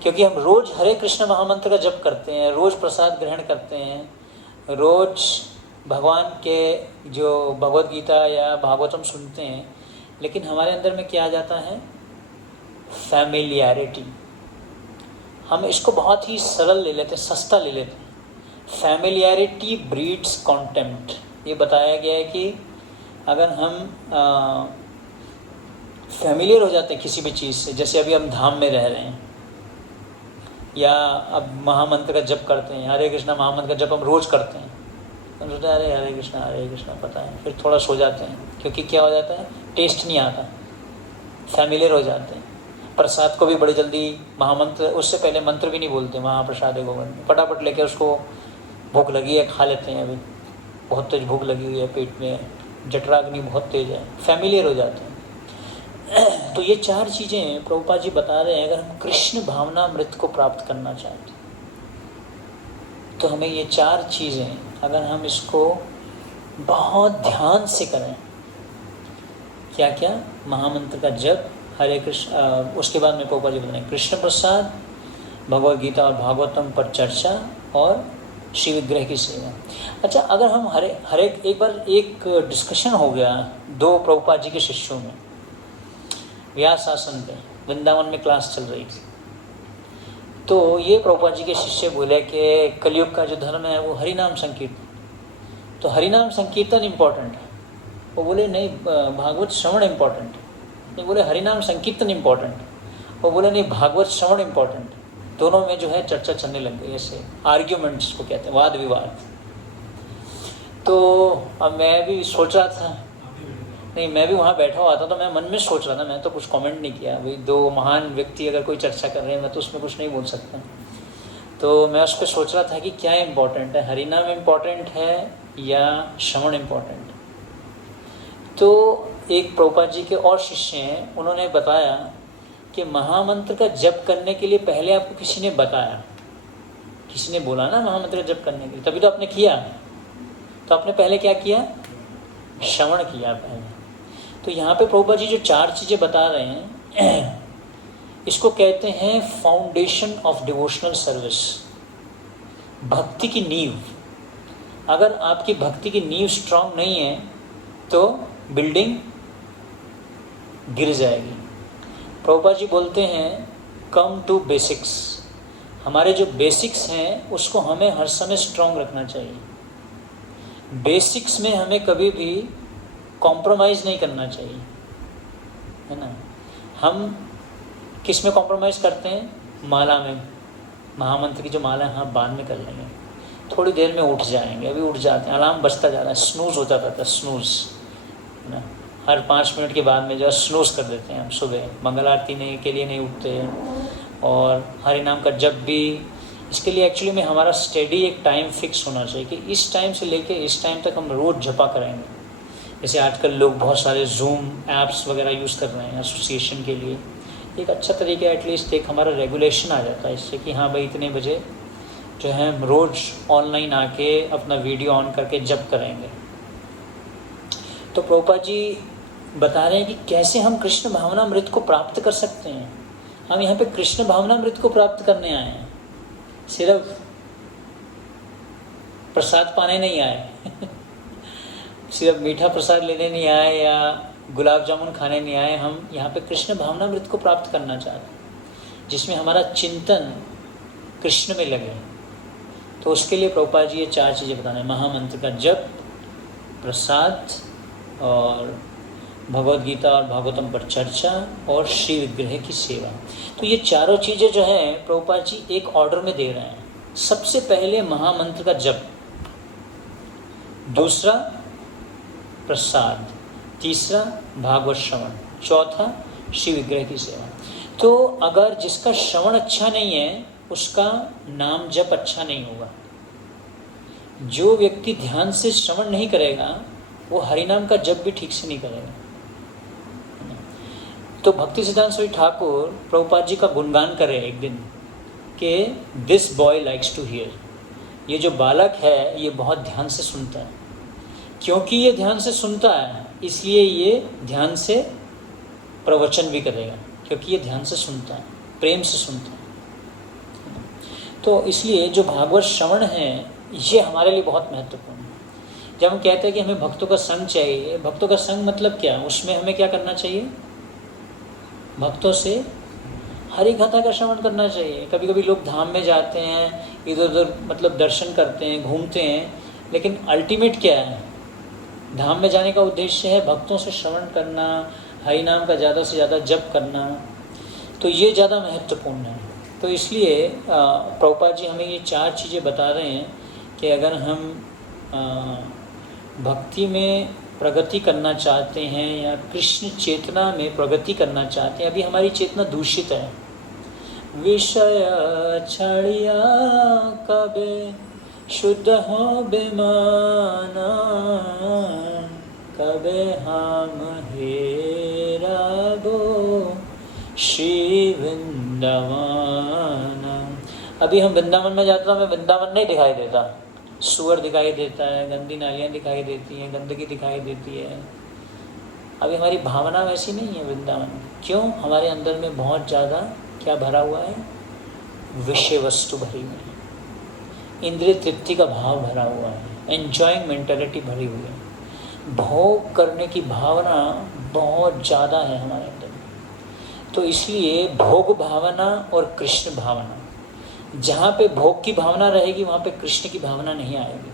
क्योंकि हम रोज हरे कृष्ण महामंत्र का जप करते हैं, रोज प्रसाद ग्रहण करते हैं, रोज भगवान के जो भगवद गीता या भागवतम सुनते हैं, लेकिन हमारे अंदर में क्या आ जाता है, फैमिलियरिटी। हम इसको बहुत ही सरल ले लेते हैं, सस्ता ले लेते हैं। Familiarity breeds contempt. ये बताया गया है कि अगर हम फैमिलियर हो जाते हैं किसी भी चीज़ से, जैसे अभी हम धाम में रह रहे हैं या अब महामंत्र का जप करते हैं, हरे कृष्णा महामंत्र का जप हम रोज़ करते हैं, हम सोचते हैं अरे हरे कृष्णा पता है, फिर थोड़ा सो जाते हैं, क्योंकि क्या हो जाता है, टेस्ट नहीं आता, फैमिलियर हो जाते हैं। प्रसाद को भी बड़ी जल्दी महामंत्र, उससे पहले मंत्र भी नहीं बोलते, महाप्रसाद है गोविंद, फटाफट लेके उसको भूख लगी है खा लेते हैं, अभी बहुत तेज भूख लगी हुई है, पेट में जठराग्नि बहुत तेज है, फैमिलियर हो जाते हैं। तो ये चार चीज़ें प्रभुपाद जी बता रहे हैं, अगर हम कृष्ण भावनामृत को प्राप्त करना चाहते तो हमें ये चार चीज़ें, अगर हम इसको बहुत ध्यान से करें, क्या क्या, महामंत्र का जप, हरे कृष्ण, उसके बाद में प्रभुपाद जी बताएं कृष्ण प्रसाद, भगवद गीता और भागवतम पर चर्चा और श्री विग्रह की सेवा। अच्छा, अगर हम हरे एक बार एक डिस्कशन हो गया दो प्रभुपाद जी के शिष्यों में, व्यास आसन पे वृंदावन में क्लास चल रही थी, तो ये प्रभुपाद जी के शिष्य बोले कि कलयुग का जो धर्म है वो हरिनाम संकीर्तन, तो हरिनाम संकीर्तन इम्पोर्टेंट है। वो बोले नहीं, भागवत श्रवण इम्पोर्टेंट है। नहीं, बोले हरिनाम संकीर्तन इम्पोर्टेंट है। वो बोले नहीं, भागवत श्रवण इम्पोर्टेंट है। दोनों में जो है चर्चा चलने लग गई, ऐसे आर्ग्यूमेंट्स को कहते हैं, वाद विवाद। तो अब मैं भी सोच रहा था, नहीं मैं भी वहाँ बैठा हुआ था, तो मैं मन में सोच रहा था, मैं तो कुछ कमेंट नहीं किया, भाई दो महान व्यक्ति अगर कोई चर्चा कर रहे हैं, मैं तो उसमें कुछ नहीं बोल सकता। तो मैं उस पर सोच रहा था कि क्या इम्पोर्टेंट है, हरिनाम इम्पोर्टेंट है या श्रवण इम्पोर्टेंट। तो एक प्रभुपाद जी के और शिष्य हैं, उन्होंने बताया कि महामंत्र का जप करने के लिए पहले आपको किसी ने बताया, किसी ने बोला ना महामंत्र का जप करने के लिए, तभी तो आपने किया। तो आपने पहले क्या किया, श्रवण किया पहले। तो यहाँ पे प्रभुपाद जी जो चार चीज़ें बता रहे हैं, इसको कहते हैं फाउंडेशन ऑफ डिवोशनल सर्विस, भक्ति की नींव। अगर आपकी भक्ति की नींव स्ट्रांग नहीं है तो बिल्डिंग गिर जाएगी। प्रभुपाद जी बोलते हैं कम टू बेसिक्स। हमारे जो बेसिक्स हैं उसको हमें हर समय स्ट्रांग रखना चाहिए। बेसिक्स में हमें कभी भी कॉम्प्रोमाइज़ नहीं करना चाहिए, है ना। हम किस में कॉम्प्रोमाइज़ करते हैं, माला में, महामंत्र की जो माला है, हाँ बाद में कर लेंगे, थोड़ी देर में उठ जाएंगे, अभी उठ जाते हैं, अलार्म बजता जा रहा है, स्नूज़ होता रहता है, स्नूज़, है ना। हर 5 मिनट के बाद में जो है स्नूज़ कर देते हैं हम, सुबह मंगल आरती के लिए नहीं उठते हैं। और हरि नाम का जब भी, इसके लिए एक्चुअली में हमारा स्टडी एक टाइम फिक्स होना चाहिए कि इस टाइम से लेके इस टाइम तक हम रोज़ जपा करेंगे। जैसे आजकल लोग बहुत सारे जूम ऐप्स वगैरह यूज़ कर रहे हैं एसोसिएशन के लिए, एक अच्छा तरीका एटलीस्ट एक हमारा रेगुलेशन आ जाता है इससे कि हाँ भाई इतने बजे जो है हम रोज़ ऑनलाइन आके अपना वीडियो ऑन करके जप करेंगे। तो प्रभुपाद जी बता रहे हैं कि कैसे हम कृष्ण भावनामृत को प्राप्त कर सकते हैं। हम यहाँ पे कृष्ण भावनामृत को प्राप्त करने आए हैं, सिर्फ प्रसाद पाने नहीं आए सिर्फ मीठा प्रसाद लेने नहीं आए या गुलाब जामुन खाने नहीं आए। हम यहाँ पे कृष्ण भावनामृत को प्राप्त करना चाहते हैं, जिसमें हमारा चिंतन कृष्ण में लगे। तो उसके लिए प्रभुपाद जी ये 4 चीज़ें बताना है, महामंत्र का जप, प्रसाद और भगवद गीता और भागवतम पर चर्चा और श्री विग्रह की सेवा। तो ये चारों चीज़ें जो हैं प्रभुपाद जी एक ऑर्डर में दे रहे हैं। सबसे पहले महामंत्र का जप, दूसरा प्रसाद, तीसरा भागवत श्रवण, चौथा श्री विग्रह की सेवा। तो अगर जिसका श्रवण अच्छा नहीं है उसका नाम जप अच्छा नहीं होगा। जो व्यक्ति ध्यान से श्रवण नहीं करेगा वो हरिनाम का जप भी ठीक से नहीं करेगा। तो भक्ति सिद्धांत स्वामी ठाकुर प्रभुपाद जी का गुणगान करे एक दिन कि this boy likes to hear, ये जो बालक है ये बहुत ध्यान से सुनता है। क्योंकि ये ध्यान से सुनता है इसलिए ये ध्यान से प्रवचन भी करेगा, क्योंकि ये ध्यान से सुनता है, प्रेम से सुनता है। तो इसलिए जो भागवत श्रवण है ये हमारे लिए बहुत महत्वपूर्ण है। जब हम कहते हैं कि हमें भक्तों का संग चाहिए, भक्तों का संग मतलब क्या, उसमें हमें क्या करना चाहिए, भक्तों से हरि कथा का श्रवण करना चाहिए। कभी कभी लोग धाम में जाते हैं, इधर उधर मतलब दर्शन करते हैं, घूमते हैं, लेकिन अल्टीमेट क्या है, धाम में जाने का उद्देश्य है भक्तों से श्रवण करना, हरि नाम का ज़्यादा से ज़्यादा जप करना। तो ये ज़्यादा महत्वपूर्ण है। तो इसलिए प्रभुपाद जी हमें ये चार चीज़ें बता रहे हैं कि अगर हम भक्ति में प्रगति करना चाहते हैं या कृष्ण चेतना में प्रगति करना चाहते हैं, अभी हमारी चेतना दूषित है। विषय छड़िया कबे शुद्ध हो बेमाना, कबे हम हेराबो श्री वृंदावन। अभी हम वृंदावन में जाते हैं, हमें वृंदावन नहीं दिखाई देता, सुअर दिखाई देता है, गंदी नालियाँ दिखाई देती हैं, गंदगी दिखाई देती है। अभी हमारी भावना वैसी नहीं है वृंदावन में। क्यों? हमारे अंदर में बहुत ज़्यादा क्या भरा हुआ है, विषय वस्तु भरी हुई है, इंद्रिय तृप्ति का भाव भरा हुआ है, एंजॉइंग मेंटालिटी भरी हुई है, भोग करने की भावना बहुत ज़्यादा है हमारे अंदर। तो इसलिए भोग भावना और कृष्ण भावना, जहाँ पे भोग की भावना रहेगी वहाँ पे कृष्ण की भावना नहीं आएगी।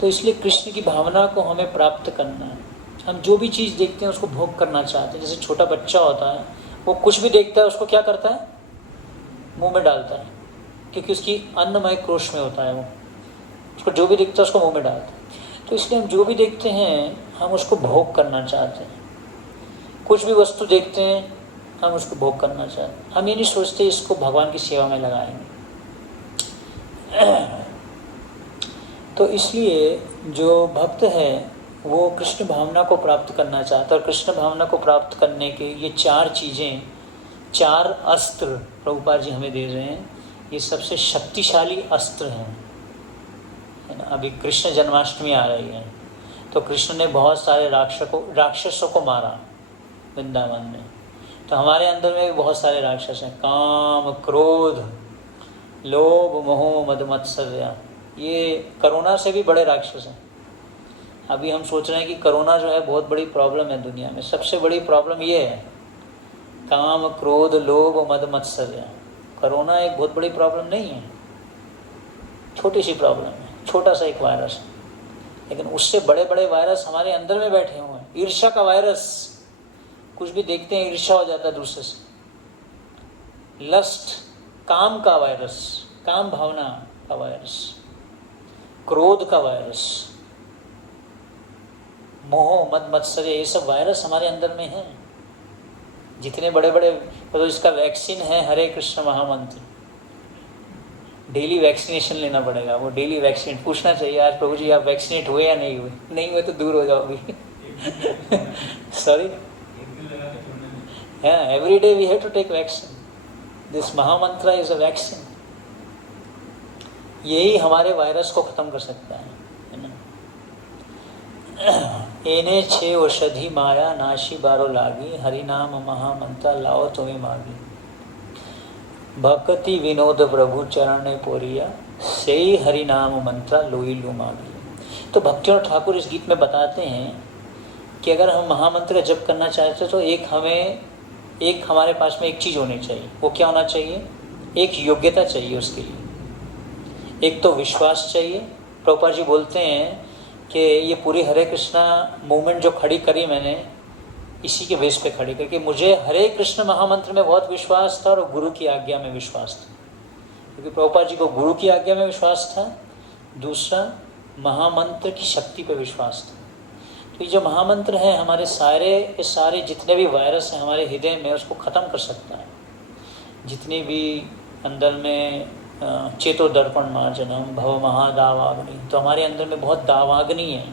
तो इसलिए कृष्ण की भावना को हमें प्राप्त करना है। हम जो भी चीज़ देखते हैं उसको भोग करना चाहते हैं। जैसे छोटा बच्चा होता है, वो कुछ भी देखता है उसको क्या करता है, मुंह में डालता है, क्योंकि उसकी अन्नमय कोश में होता है वो, उसको जो भी दिखता है उसको मुंह में डालता है। तो इसलिए हम जो भी देखते हैं हम उसको भोग करना चाहते हैं। कुछ भी वस्तु देखते हैं हम उसको भोग करना चाहते हैं। हम ये नहीं सोचते इसको भगवान की सेवा में लगाएंगे। तो इसलिए जो भक्त है वो कृष्ण भावना को प्राप्त करना चाहता है, और कृष्ण भावना को प्राप्त करने के ये चार चीज़ें, चार अस्त्र प्रभुपाद जी हमें दे रहे हैं। ये सबसे शक्तिशाली अस्त्र हैं, है ना। अभी कृष्ण जन्माष्टमी आ रही है, तो कृष्ण ने बहुत सारे राक्षसों को मारा वृंदावन में। तो हमारे अंदर में भी बहुत सारे राक्षस हैं, काम, क्रोध, लोभ, मोह, मद, मत्सर्य। ये कोरोना से भी बड़े राक्षस हैं। अभी हम सोच रहे हैं कि कोरोना जो है बहुत बड़ी प्रॉब्लम है दुनिया में। सबसे बड़ी प्रॉब्लम ये है, काम, क्रोध, लोभ, मद, मत्सर्य। कोरोना एक बहुत बड़ी प्रॉब्लम नहीं है, छोटी सी प्रॉब्लम है, छोटा सा एक वायरस है। लेकिन उससे बड़े बड़े वायरस हमारे अंदर में बैठे हुए हैं। ईर्ष्या का वायरस, कुछ भी देखते हैं ईर्ष्या हो जाता है दूसरे से। लस्ट, काम का वायरस, काम भावना का वायरस, क्रोध का वायरस, मोह, मद, मत्सर्य, ये सब वायरस हमारे अंदर में है। जितने बड़े बड़े, तो इसका वैक्सीन है हरे कृष्ण महामंत्र। डेली वैक्सीनेशन लेना पड़ेगा। वो डेली वैक्सीन पूछना चाहिए, आज प्रभु जी आप वैक्सीनेट हुए या नहीं हुए? नहीं हुए तो दूर हो जाओगे। Sorry, yeah, every day we have to take vaccine. This महामंत्र is a vaccine. यही हमारे वायरस को खत्म कर सकता है ना। एने छे औषधि माया नाशी बारो लागी, हरि नाम महामंत्र लाओ तुम्हें मागी, भक्ति विनोद प्रभु चरण पोरिया, से हरि नाम मंत्र लोई लू मागी। तो भक्तियों ठाकुर इस गीत में बताते हैं कि अगर हम महामंत्र का जप करना चाहते हैं तो एक हमारे पास में एक चीज़ होनी चाहिए। वो क्या होना चाहिए? एक योग्यता चाहिए उसके लिए। एक तो विश्वास चाहिए। प्रभुपाद जी बोलते हैं कि ये पूरी हरे कृष्णा मूवमेंट जो खड़ी करी मैंने, इसी के बेस पे खड़े करके मुझे हरे कृष्ण महामंत्र में बहुत विश्वास था और गुरु की आज्ञा में विश्वास था, क्योंकि प्रभुपाद जी को गुरु की आज्ञा में विश्वास था, दूसरा महामंत्र की शक्ति पे विश्वास था। तो ये जो महामंत्र है हमारे सारे जितने भी वायरस हैं हमारे हृदय में उसको ख़त्म कर सकता है। जितनी भी अंदर में चेतो दर्पण मार्जनम भव महादावाग्नि, तो हमारे अंदर में बहुत दावाग्नि है,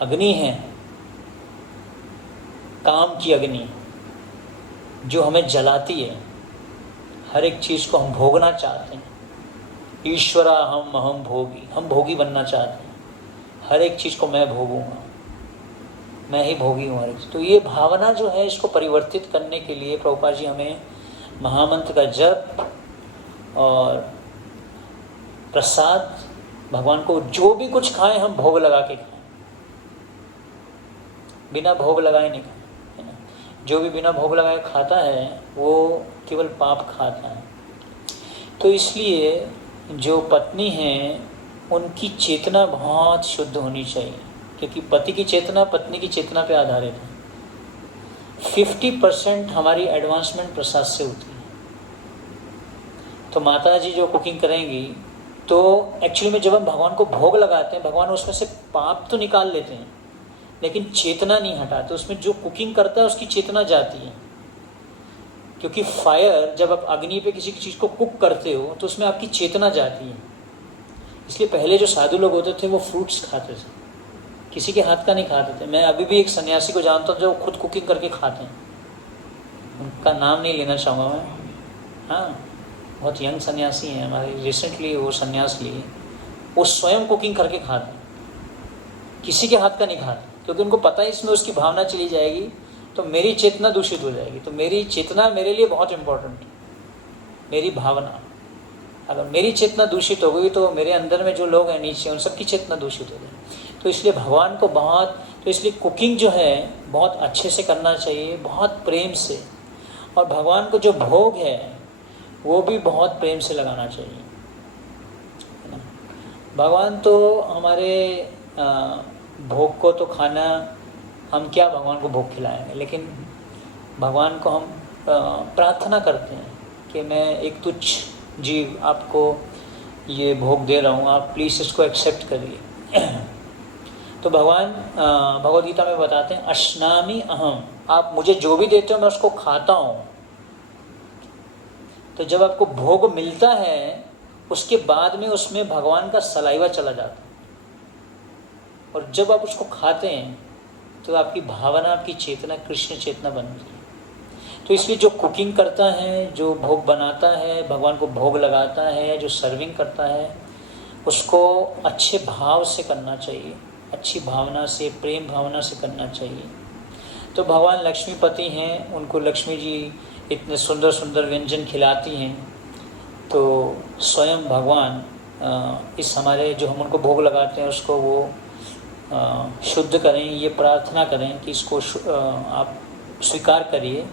अग्नि है, काम की अग्नि जो हमें जलाती है। हर एक चीज़ को हम भोगना चाहते हैं। ईश्वरा हम भोगी, हम भोगी बनना चाहते हैं। हर एक चीज़ को मैं भोगूंगा, मैं ही भोगी हूँ हर एक। तो ये भावना जो है इसको परिवर्तित करने के लिए प्रभुपाद जी हमें महामंत्र का जप और प्रसाद, भगवान को जो भी कुछ खाएं हम भोग लगा के खाएं, बिना भोग लगाए नहीं खाएं, है ना। जो भी बिना भोग लगाए खाता है वो केवल पाप खाता है। तो इसलिए जो पत्नी हैं उनकी चेतना बहुत शुद्ध होनी चाहिए, क्योंकि पति की चेतना पत्नी की चेतना पे आधारित है। 50% हमारी एडवांसमेंट प्रसाद से होती है। तो माता जी जो कुकिंग करेंगी तो एक्चुअली में जब हम भगवान को भोग लगाते हैं, भगवान उसमें से पाप तो निकाल लेते हैं लेकिन चेतना नहीं हटाते। उसमें जो कुकिंग करता है उसकी चेतना जाती है, क्योंकि फायर, जब आप अग्नि पे किसी चीज़ को कुक करते हो तो उसमें आपकी चेतना जाती है। इसलिए पहले जो साधु लोग होते थे वो फ्रूट्स खाते थे, किसी के हाथ का नहीं खाते थे। मैं अभी भी एक सन्यासी को जानता हूँ जो खुद कुकिंग करके खाते हैं, उनका नाम नहीं लेना चाहूँगा मैं। हाँ, बहुत यंग सन्यासी हैं हमारे, रिसेंटली वो सन्यास लिए। वो स्वयं कुकिंग करके खाते हैं, किसी के हाथ का नहीं खाते, क्योंकि उनको पता है इसमें उसकी भावना चली जाएगी तो मेरी चेतना दूषित हो जाएगी। तो मेरी चेतना मेरे लिए बहुत इम्पोर्टेंट है, मेरी भावना। अगर मेरी चेतना दूषित हो गई तो मेरे अंदर में जो लोग हैं नीचे उन सबकी चेतना दूषित हो गई। तो इसलिए भगवान को बहुत, तो इसलिए कुकिंग जो है बहुत अच्छे से करना चाहिए, बहुत प्रेम से। और भगवान को जो भोग है वो भी बहुत प्रेम से लगाना चाहिए। भगवान तो हमारे भोग को तो खाना, हम क्या भगवान को भोग खिलाएंगे, लेकिन भगवान को हम प्रार्थना करते हैं कि मैं एक तुच्छ जीव आपको ये भोग दे रहा हूँ, आप प्लीज़ इसको एक्सेप्ट करिए। तो भगवान भगवद गीता में बताते हैं अश्नामि अहम, आप मुझे जो भी देते हो मैं उसको खाता हूँ। तो जब आपको भोग मिलता है उसके बाद में उसमें भगवान का सलाइवा चला जाता है, और जब आप उसको खाते हैं तो आपकी भावना, आपकी चेतना कृष्ण चेतना बनती है। तो इसलिए जो कुकिंग करता है, जो भोग बनाता है, भगवान को भोग लगाता है, जो सर्विंग करता है, उसको अच्छे भाव से करना चाहिए, अच्छी भावना से, प्रेम भावना से करना चाहिए। तो भगवान लक्ष्मीपति हैं, उनको लक्ष्मी जी इतने सुंदर सुंदर व्यंजन खिलाती हैं। तो स्वयं भगवान इस हमारे जो हम उनको भोग लगाते हैं उसको वो शुद्ध करें, ये प्रार्थना करें कि इसको आप स्वीकार करिए।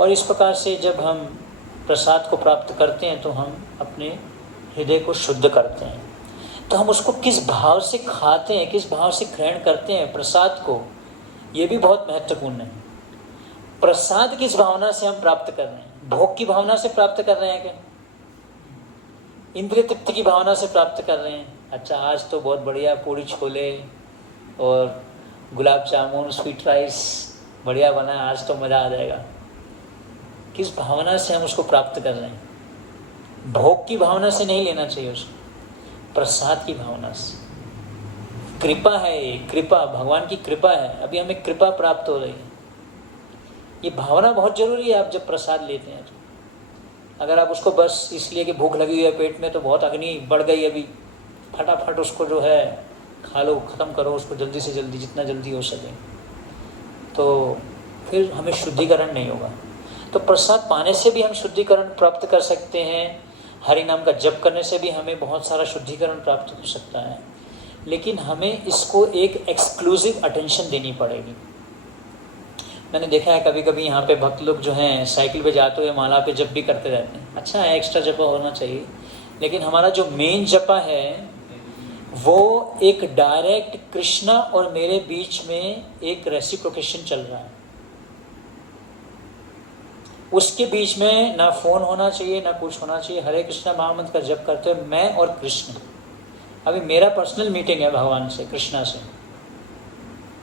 और इस प्रकार से जब हम प्रसाद को प्राप्त करते हैं तो हम अपने हृदय को शुद्ध करते हैं। तो हम उसको किस भाव से खाते हैं, किस भाव से ग्रहण करते हैं प्रसाद को, ये भी बहुत महत्वपूर्ण है। प्रसाद किस भावना से हम प्राप्त कर रहे हैं? भोग की भावना से प्राप्त कर रहे हैं क्या? इंद्रिय तृप्ति की भावना से प्राप्त कर रहे हैं? अच्छा आज तो बहुत बढ़िया पूड़ी छोले और गुलाब जामुन स्वीट राइस बढ़िया बना है, आज तो मज़ा आ जाएगा। किस भावना से हम उसको प्राप्त कर रहे हैं? भोग की भावना से नहीं लेना चाहिए उसको, प्रसाद की भावना से। कृपा है ये, कृपा भगवान की कृपा है, अभी हमें कृपा प्राप्त हो रही है। ये भावना बहुत जरूरी है। आप जब प्रसाद लेते हैं तो अगर आप उसको बस इसलिए कि भूख लगी हुई है पेट में तो बहुत अग्नि बढ़ गई अभी, फटाफट उसको जो है खा लो, ख़त्म करो उसको जल्दी से जल्दी, जितना जल्दी हो सके, तो फिर हमें शुद्धिकरण नहीं होगा। तो प्रसाद पाने से भी हम शुद्धिकरण प्राप्त कर सकते हैं, हरि नाम का जप करने से भी हमें बहुत सारा शुद्धिकरण प्राप्त हो सकता है, लेकिन हमें इसको एक एक्सक्लूसिव अटेंशन देनी पड़ेगी। मैंने देखा है कभी कभी यहाँ पे भक्त लोग जो हैं साइकिल पे जाते हुए माला पे जप भी करते रहते हैं। अच्छा है, एक्स्ट्रा जपा होना चाहिए, लेकिन हमारा जो मेन जपा है वो एक डायरेक्ट कृष्णा और मेरे बीच में एक रेसिप्रोकेशन चल रहा है। उसके बीच में ना फ़ोन होना चाहिए ना कुछ होना चाहिए। हरे कृष्णा महामंत्र का जप करते हुए मैं और कृष्ण, अभी मेरा पर्सनल मीटिंग है भगवान से, कृष्णा से,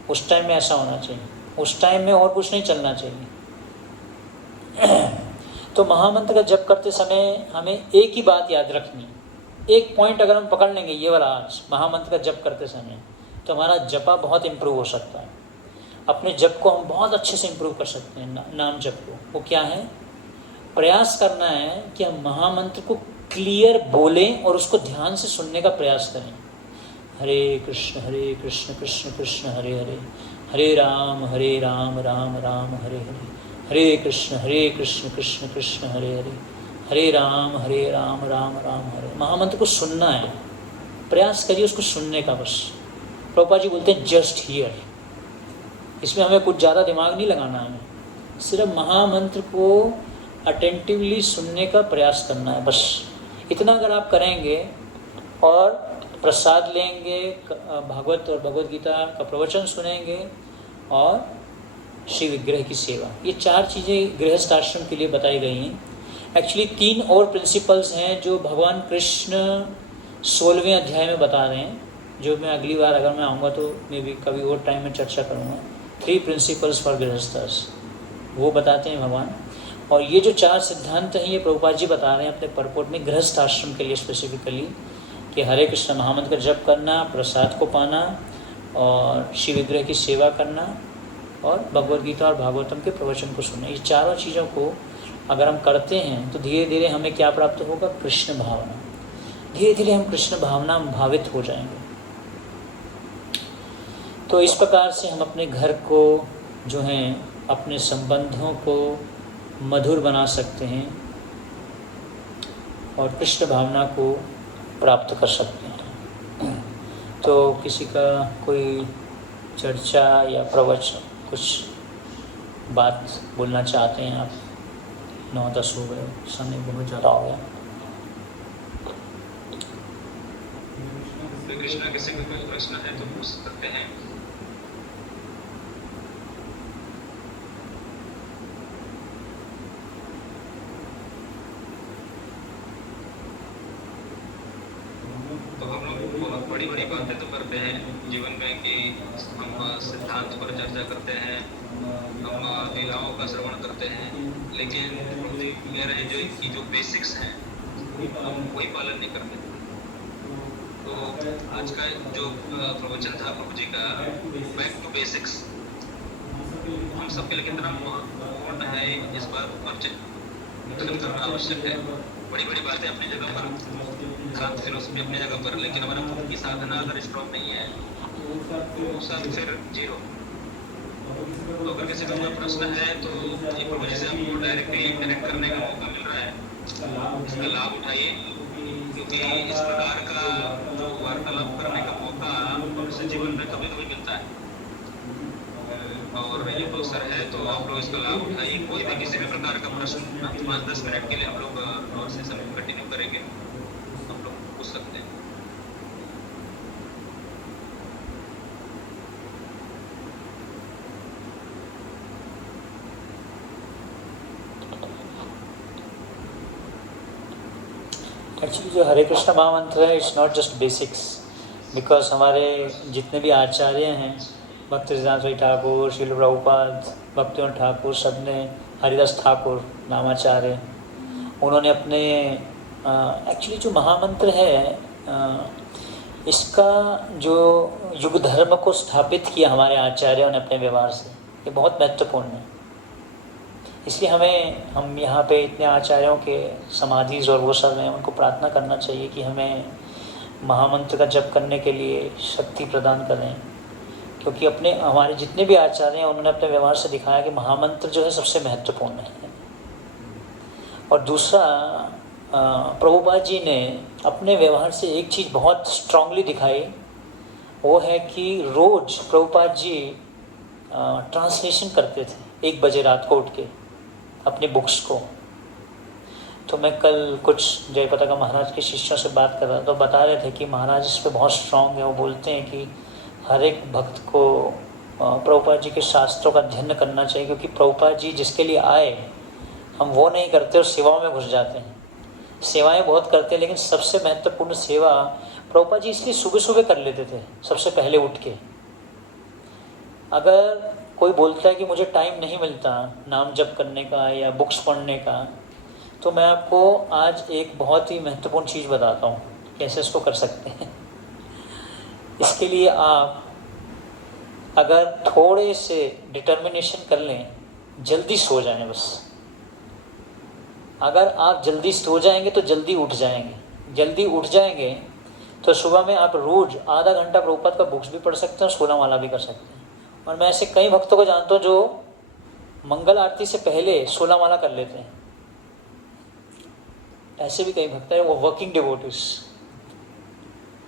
उस टाइम में ऐसा होना चाहिए। उस टाइम में और कुछ नहीं चलना चाहिए। तो महामंत्र का जप करते समय हमें एक ही बात याद रखनी, एक पॉइंट अगर हम पकड़ लेंगे ये वाला आज महामंत्र का जप करते समय, तो हमारा जपा बहुत इम्प्रूव हो सकता है। अपने जप को हम बहुत अच्छे से इम्प्रूव कर सकते हैं। नाम जप को, वो क्या है, प्रयास करना है कि हम महामंत्र को क्लियर बोलें और उसको ध्यान से सुनने का प्रयास करें। हरे कृष्ण कृष्ण कृष्ण हरे हरे, हरे राम राम राम हरे हरे, हरे कृष्ण कृष्ण कृष्ण हरे हरे, हरे राम राम राम हरे। महामंत्र को सुनना है, प्रयास करिए उसको सुनने का बस। प्रभुपाद जी बोलते हैं जस्ट हियर, इसमें हमें कुछ ज़्यादा दिमाग नहीं लगाना, हमें सिर्फ महामंत्र को अटेंटिवली सुनने का प्रयास करना है बस। इतना अगर आप करेंगे और प्रसाद लेंगे, भागवत और भगवद गीता का प्रवचन सुनेंगे और श्री विग्रह की सेवा, ये 4 चीज़ें गृहस्थ आश्रम के लिए बताई गई हैं। एक्चुअली 3 और प्रिंसिपल्स हैं जो भगवान कृष्ण 16वें अध्याय में बता रहे हैं, जो मैं अगली बार अगर मैं आऊँगा तो मैं भी कभी और टाइम में चर्चा करूँगा। 3 प्रिंसिपल्स फॉर गृहस्थस, वो बताते हैं भगवान। और ये जो 4 सिद्धांत हैं ये प्रभुपाद जी बता रहे हैं अपने परपोर्ट में गृहस्थ आश्रम के लिए स्पेसिफिकली, कि हरे कृष्ण महामंत्र का जप करना, प्रसाद को पाना और शिव विग्रह की सेवा करना और भगवद गीता और भागवतम के प्रवचन को सुनना। ये चारों चीज़ों को अगर हम करते हैं तो धीरे धीरे हमें क्या प्राप्त होगा, कृष्ण भावना। धीरे धीरे हम कृष्ण भावना भावित हो जाएंगे। तो इस प्रकार से हम अपने घर को जो है, अपने संबंधों को मधुर बना सकते हैं और कृष्ण भावना को प्राप्त कर सकते हैं। तो किसी का कोई चर्चा या प्रवचन, कुछ बात बोलना चाहते हैं आप? 9-10 हो गए, समय बहुत ज़्यादा हो गया। कृष्णा किसी का कोई प्रश्न है तो पूछ सकते हैं। तो हम लोग बहुत बड़ी बड़ी बातें तो करते हैं जीवन में कि हम सिद्धांत पर चर्चा करते हैं, हम लीलाओं का श्रवण करते हैं, लेकिन कह रहे हैं जो इनकी जो बेसिक्स हैं हम वही पालन नहीं करते। तो आज का जो प्रवचन था प्रभु जी का, बैक टू बेसिक्स, हम सबके लिए कितना महत्वपूर्ण है इस बात पर चिंतन करना आवश्यक है। बड़ी बड़ी बातें अपनी जगह पर, शांत फिलोसफी अपनी जगह पर, लेकिन हमारा खुद की साधना अगर स्ट्रॉन्ग नहीं है तो सब फिर जीरो। तो अगर किसी का कोई प्रश्न है तो ये प्रभु जी से आपको डायरेक्टली कनेक्ट करने का मौका मिल रहा है, इसका लाभ उठाइए, क्योंकि इस प्रकार का जो वार्तालाप करने का मौका मनुष्य जीवन में कभी कभी मिलता है और ये अवसर है, तो आप लोग इसका लाभ उठाइए। कोई भी किसी भी प्रकार का प्रश्न 5-10 मिनट के लिए हम लोग और सेशन कंटिन्यू करेंगे, हम लोग पूछ सकते हैं। एक्चुअली जो हरे कृष्ण महामंत्र है, it's not just basics, because हमारे जितने भी आचार्य हैं, भक्ति सिद्धांत ठाकुर, श्रील प्रभुपाद, भक्तिवंत ठाकुर, सब ने, हरिदास ठाकुर नामाचार्य, उन्होंने अपने एक्चुअली जो महामंत्र है इसका जो युग धर्म को स्थापित किया हमारे आचार्यों ने अपने व्यवहार से, ये बहुत महत्वपूर्ण है। इसलिए हम यहाँ पे इतने आचार्यों के समाधि और वो सब हैं, उनको प्रार्थना करना चाहिए कि हमें महामंत्र का जप करने के लिए शक्ति प्रदान करें, क्योंकि हमारे जितने भी आचार्य हैं उन्होंने अपने व्यवहार से दिखाया कि महामंत्र जो है सबसे महत्वपूर्ण है। और दूसरा, प्रभुपाद जी ने अपने व्यवहार से एक चीज़ बहुत स्ट्रांगली दिखाई, वो है कि रोज़ प्रभुपाद जी ट्रांसलेशन करते थे 1 बजे रात को उठ के अपनी बुक्स को। तो मैं कल कुछ जयपताका महाराज के शिष्यों से बात कर रहा था, तो बता रहे थे कि महाराज इस पे बहुत स्ट्रांग है। वो बोलते हैं कि हर एक भक्त को प्रभुपाद जी के शास्त्रों का अध्ययन करना चाहिए, क्योंकि प्रभुपाद जी जिसके लिए आए हम वो नहीं करते और सेवाओं में घुस जाते हैं। सेवाएं बहुत करते हैं, लेकिन सबसे महत्वपूर्ण सेवा प्रभुपाद जी इसलिए सुबह सुबह कर लेते थे, सबसे पहले उठ के। अगर कोई बोलता है कि मुझे टाइम नहीं मिलता नाम जप करने का या बुक्स पढ़ने का, तो मैं आपको आज एक बहुत ही महत्वपूर्ण चीज़ बताता हूँ कैसे इसको कर सकते हैं। इसके लिए आप अगर थोड़े से डिटर्मिनेशन कर लें, जल्दी सो जाएं बस। अगर आप जल्दी सो जाएंगे तो जल्दी उठ जाएंगे। जल्दी उठ जाएंगे तो सुबह में आप रोज आधा घंटा प्रभुपाद का बुक्स भी पढ़ सकते हैं, 16 माला भी कर सकते हैं। और मैं ऐसे कई भक्तों को जानता हूँ जो मंगल आरती से पहले 16 माला कर लेते हैं। ऐसे भी कई भक्त हैं, वो वर्किंग डिवोटीज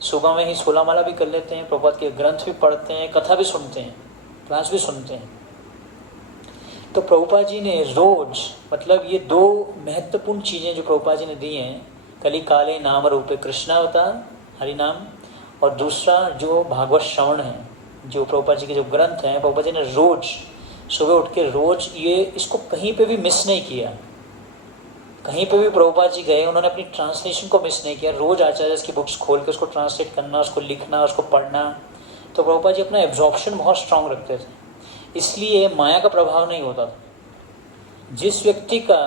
सुबह में ही 16 माला भी कर लेते हैं, प्रभुपाद के ग्रंथ भी पढ़ते हैं, कथा भी सुनते हैं, क्लास भी सुनते हैं। तो प्रभुपाद जी ने रोज, मतलब ये दो महत्वपूर्ण चीज़ें जो प्रभुपाद जी ने दी हैं, कली काले नाम रूपे कृष्णावतार हरि नाम, और दूसरा जो भागवत श्रवण है, जो प्रभुपाद जी के जो ग्रंथ हैं, प्रभुपाद जी ने रोज सुबह उठ के रोज ये इसको कहीं पे भी मिस नहीं किया। कहीं पे भी प्रभुपाद जी गए, उन्होंने अपनी ट्रांसलेशन को मिस नहीं किया। रोज आचार्य की बुक्स खोल के उसको ट्रांसलेट करना, उसको लिखना, उसको पढ़ना। तो प्रभुपाद जी अपना एब्जॉर्प्शन बहुत स्ट्रांग रखते थे, इसलिए माया का प्रभाव नहीं होता था। जिस व्यक्ति का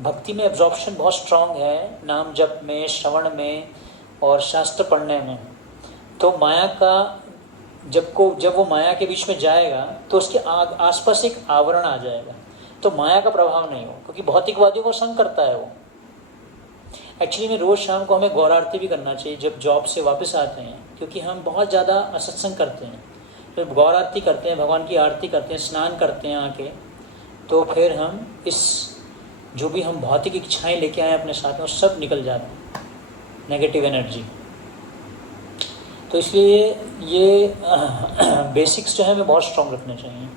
भक्ति में एब्जॉर्प्शन बहुत स्ट्रांग है, नाम जप में, श्रवण में और शास्त्र पढ़ने में, तो माया का जब वो माया के बीच में जाएगा तो उसके आसपास एक आवरण आ जाएगा, तो माया का प्रभाव नहीं हो, क्योंकि भौतिकवादियों को संग करता है वो। एक्चुअली में रोज़ शाम को हमें गौर आरती भी करना चाहिए जब जॉब से वापस आते हैं, क्योंकि हम बहुत ज़्यादा असत्संग करते हैं। तो गौर आरती करते हैं, भगवान की आरती करते हैं, स्नान करते हैं आके, तो फिर हम इस जो भी हम भौतिक इच्छाएं लेके आए अपने साथ में, वो सब निकल जाते हैं, नेगेटिव एनर्जी। तो इसलिए ये बेसिक्स जो है हमें बहुत स्ट्रॉन्ग रखने चाहिए।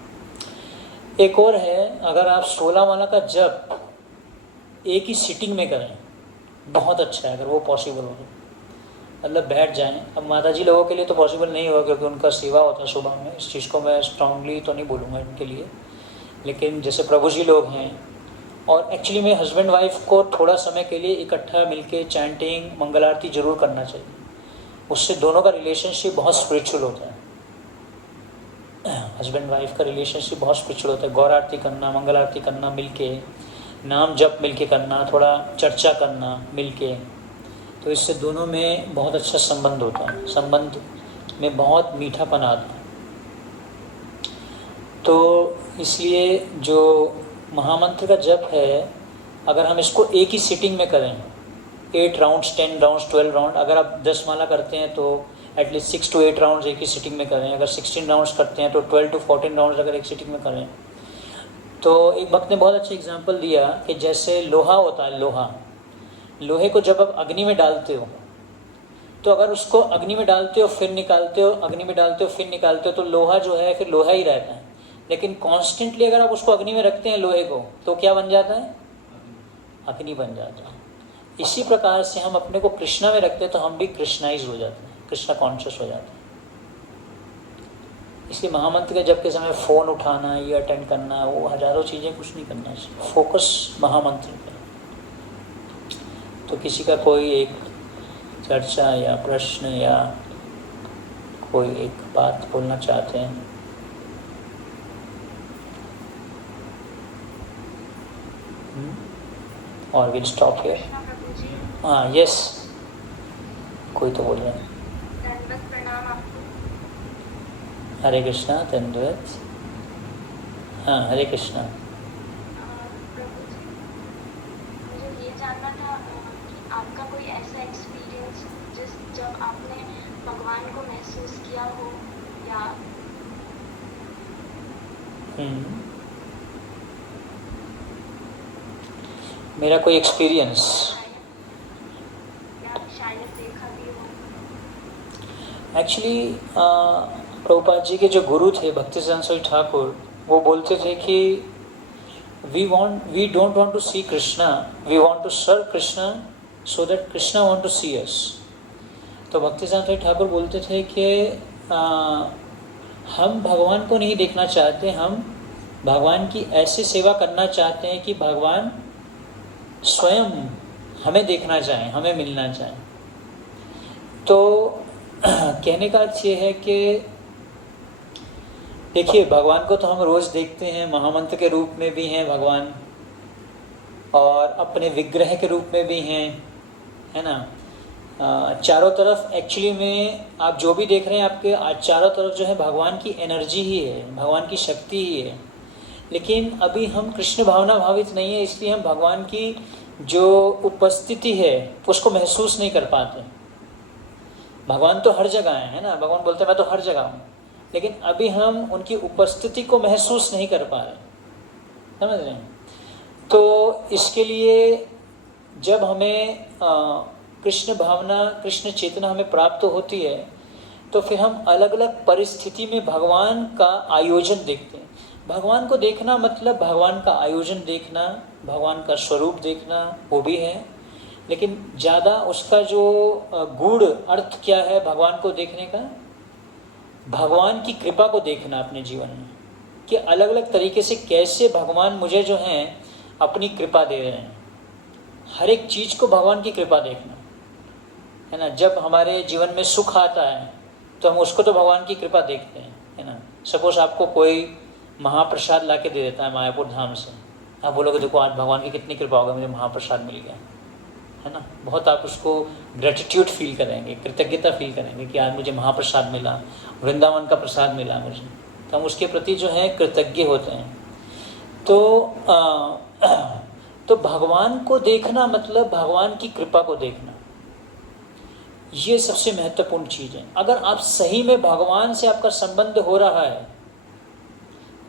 एक और है, अगर आप 16 माला का जप एक ही सिटिंग में करें, बहुत अच्छा है, अगर वो पॉसिबल हो, मतलब बैठ जाएं। अब माता जी लोगों के लिए तो पॉसिबल नहीं होगा, क्योंकि उनका सेवा होता है सुबह में। इस चीज़ को मैं स्ट्रांगली तो नहीं बोलूँगा इनके लिए, लेकिन जैसे प्रभु जी लोग हैं, और एक्चुअली में हस्बैंड वाइफ को थोड़ा समय के लिए इकट्ठा मिलके चैंटिंग, मंगल आरती जरूर करना चाहिए। उससे दोनों का रिलेशनशिप बहुत स्पिरिचुअल होता है। हस्बैंड वाइफ का रिलेशनशिप बहुत स्पिरिचुअल होता है। गौर आरती करना, मंगल आरती करना मिलके, नाम जप मिलके करना, थोड़ा चर्चा करना मिलके, तो इससे दोनों में बहुत अच्छा संबंध होता है, संबंध में बहुत मीठापन आता है। तो इसलिए जो महामंत्र का जप है, अगर हम इसको एक ही सिटिंग में करें, 8 राउंड्स, 10 राउंड्स, 12 राउंड, अगर आप 10 माला करते हैं तो एटलीस्ट 6 to 8 राउंड्स एक ही सिटिंग में करें। अगर 16 राउंड्स करते हैं तो 12 to 14 राउंड्स अगर एक सिटिंग में करें। तो एक भक्त ने बहुत अच्छा एग्जांपल दिया कि जैसे लोहा होता है, लोहे को जब आप अग्नि में डालते हो, तो अगर उसको अग्नि में डालते हो फिर निकालते हो, अग्नि में डालते हो फिर निकालते हो, तो लोहा जो है फिर लोहा ही रहता है। लेकिन कॉन्स्टेंटली अगर आप उसको अग्नि में रखते हैं लोहे को, तो क्या बन जाता है? अग्नि बन जाता है। इसी प्रकार से हम अपने को कृष्णा में रखते हैं तो हम भी कृष्णाइज हो जाते हैं, कृष्णा कॉन्शियस हो जाते हैं। इसलिए महामंत्र के जप के समय फ़ोन उठाना, ये अटेंड करना, वो हजारों चीज़ें कुछ नहीं करना चाहिए, फोकस महामंत्र पर। तो किसी का कोई एक चर्चा या प्रश्न या कोई एक बात बोलना चाहते हैं? और विल स्टॉप हियर। हाँ, यस, कोई तो बोल रहे हैं। हरे कृष्णा, धन्यवाद। हाँ, हरे कृष्णा। मुझे ये जानना था कि आपका कोई ऐसा एक्सपीरियंस जब आपने भगवान को महसूस किया हो, या मेरा कोई एक्सपीरियंस, शायद देखा भी हो। एक्चुअली प्रभुपाद जी के जो गुरु थे भक्तिसिद्धांत स्वामी ठाकुर, वो बोलते थे कि we don't want to see Krishna, we want to serve Krishna so that Krishna want to see us। तो भक्तिसिद्धांत स्वामी ठाकुर बोलते थे कि हम भगवान को नहीं देखना चाहते, हम भगवान की ऐसी सेवा करना चाहते हैं कि भगवान स्वयं हमें देखना चाहें, हमें मिलना चाहें। तो कहने का अर्थ ये है कि देखिए, भगवान को तो हम रोज़ देखते हैं, महामंत्र के रूप में भी हैं भगवान, और अपने विग्रह के रूप में भी हैं, है ना। चारों तरफ एक्चुअली में आप जो भी देख रहे हैं, आपके चारों तरफ जो है भगवान की एनर्जी ही है, भगवान की शक्ति ही है। लेकिन अभी हम कृष्ण भावना भावित नहीं है, इसलिए हम भगवान की जो उपस्थिति है उसको महसूस नहीं कर पाते। भगवान तो हर जगह है ना, भगवान बोलते हैं मैं तो हर जगह हूँ, लेकिन अभी हम उनकी उपस्थिति को महसूस नहीं कर पा रहे, समझ रहे हैं। तो इसके लिए जब हमें कृष्ण भावना, कृष्ण चेतना हमें प्राप्त होती है, तो फिर हम अलग अलग परिस्थिति में भगवान का आयोजन देखते हैं। भगवान को देखना मतलब भगवान का आयोजन देखना, भगवान का स्वरूप देखना, वो भी है, लेकिन ज़्यादा उसका जो गूढ़ अर्थ क्या है भगवान को देखने का, भगवान की कृपा को देखना अपने जीवन में, कि अलग अलग तरीके से कैसे भगवान मुझे जो है अपनी कृपा दे रहे हैं। हर एक चीज़ को भगवान की कृपा देखना, है ना। जब हमारे जीवन में सुख आता है तो हम उसको तो भगवान की कृपा देखते हैं, है ना। सपोज आपको कोई महाप्रसाद ला के दे देता है मायापुर धाम से, आप बोलोगे देखो आज भगवान की कितनी कृपा होगी, मुझे महाप्रसाद मिल गया, है ना। बहुत आप उसको ग्रेटिट्यूड फील करेंगे, कृतज्ञता फील करेंगे कि आज मुझे महाप्रसाद मिला, वृंदावन का प्रसाद मिला मुझे, तो हम उसके प्रति जो है कृतज्ञ होते हैं। तो भगवान को देखना मतलब भगवान की कृपा को देखना, ये सबसे महत्वपूर्ण चीज़ है। अगर आप सही में भगवान से आपका संबंध हो रहा है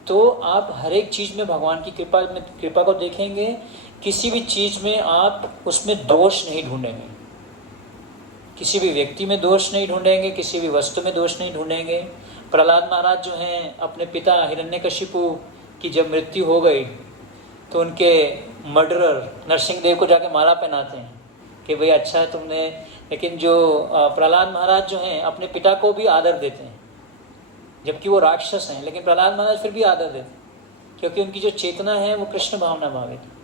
तो आप हर एक चीज़ में भगवान की कृपा को देखेंगे। किसी भी चीज़ में आप उसमें दोष नहीं ढूंढेंगे, किसी भी व्यक्ति में दोष नहीं ढूंढेंगे, किसी भी वस्तु में दोष नहीं ढूंढेंगे। प्रहलाद महाराज जो हैं, अपने पिता हिरण्यकशिपु की जब मृत्यु हो गई तो उनके मर्डरर नरसिंह देव को जाके माला पहनाते हैं कि भाई अच्छा तुमने, लेकिन जो प्रहलाद महाराज जो हैं अपने पिता को भी आदर देते हैं, जबकि वो राक्षस हैं, लेकिन प्रहलाद महाराज फिर भी आदर देते हैं क्योंकि उनकी जो चेतना है वो कृष्ण भावना भावित है।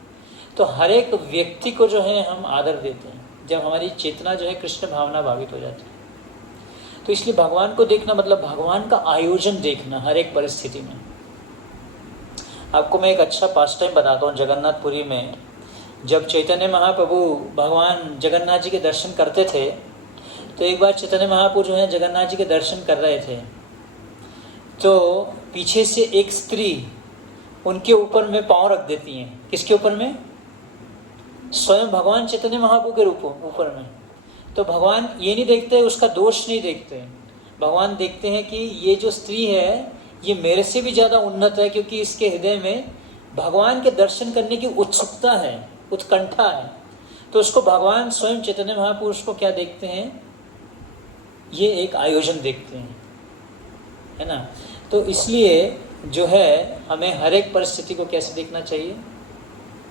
तो हर एक व्यक्ति को जो है हम आदर देते हैं जब हमारी चेतना जो है कृष्ण भावना भावित हो जाती है। तो इसलिए भगवान को देखना मतलब भगवान का आयोजन देखना हर एक परिस्थिति में। आपको मैं एक अच्छा पास टाइम बताता हूँ। जगन्नाथपुरी में जब चैतन्य महाप्रभु भगवान जगन्नाथ जी के दर्शन करते थे, तो एक बार चैतन्य महाप्रभु जो है जगन्नाथ जी के दर्शन कर रहे थे, तो पीछे से एक स्त्री उनके ऊपर में पाँव रख देती हैं। किसके ऊपर में? स्वयं भगवान चैतन्य महाप्रभु के ऊपर में। तो भगवान ये नहीं देखते, उसका दोष नहीं देखते, भगवान देखते हैं कि ये जो स्त्री है ये मेरे से भी ज़्यादा उन्नत है, क्योंकि इसके हृदय में भगवान के दर्शन करने की उत्सुकता है, उत्कंठा है। तो उसको भगवान स्वयं चैतन्य महाप्रभु उसको क्या देखते हैं? ये एक आयोजन देखते हैं, है ना। तो इसलिए जो है हमें हर एक परिस्थिति को कैसे देखना चाहिए?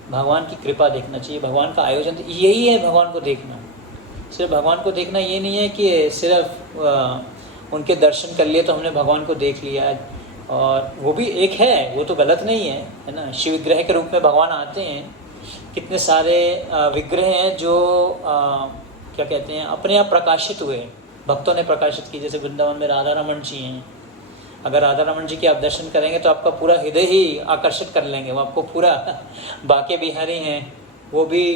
भगवान की कृपा देखना चाहिए, भगवान का आयोजन, यही है भगवान को देखना। सिर्फ भगवान को देखना ये नहीं है कि सिर्फ उनके दर्शन कर लिए तो हमने भगवान को देख लिया, और वो भी एक है, वो तो गलत नहीं है ना। शिव विग्रह के रूप में भगवान आते हैं, कितने सारे विग्रह हैं जो क्या कहते हैं अपने आप प्रकाशित हुए, भक्तों ने प्रकाशित की। जैसे वृंदावन में राधा रमन जी हैं, अगर राधा रमन जी के आप दर्शन करेंगे तो आपका पूरा हृदय ही आकर्षित कर लेंगे, वो आपको पूरा। बाके बिहारी हैं, वो भी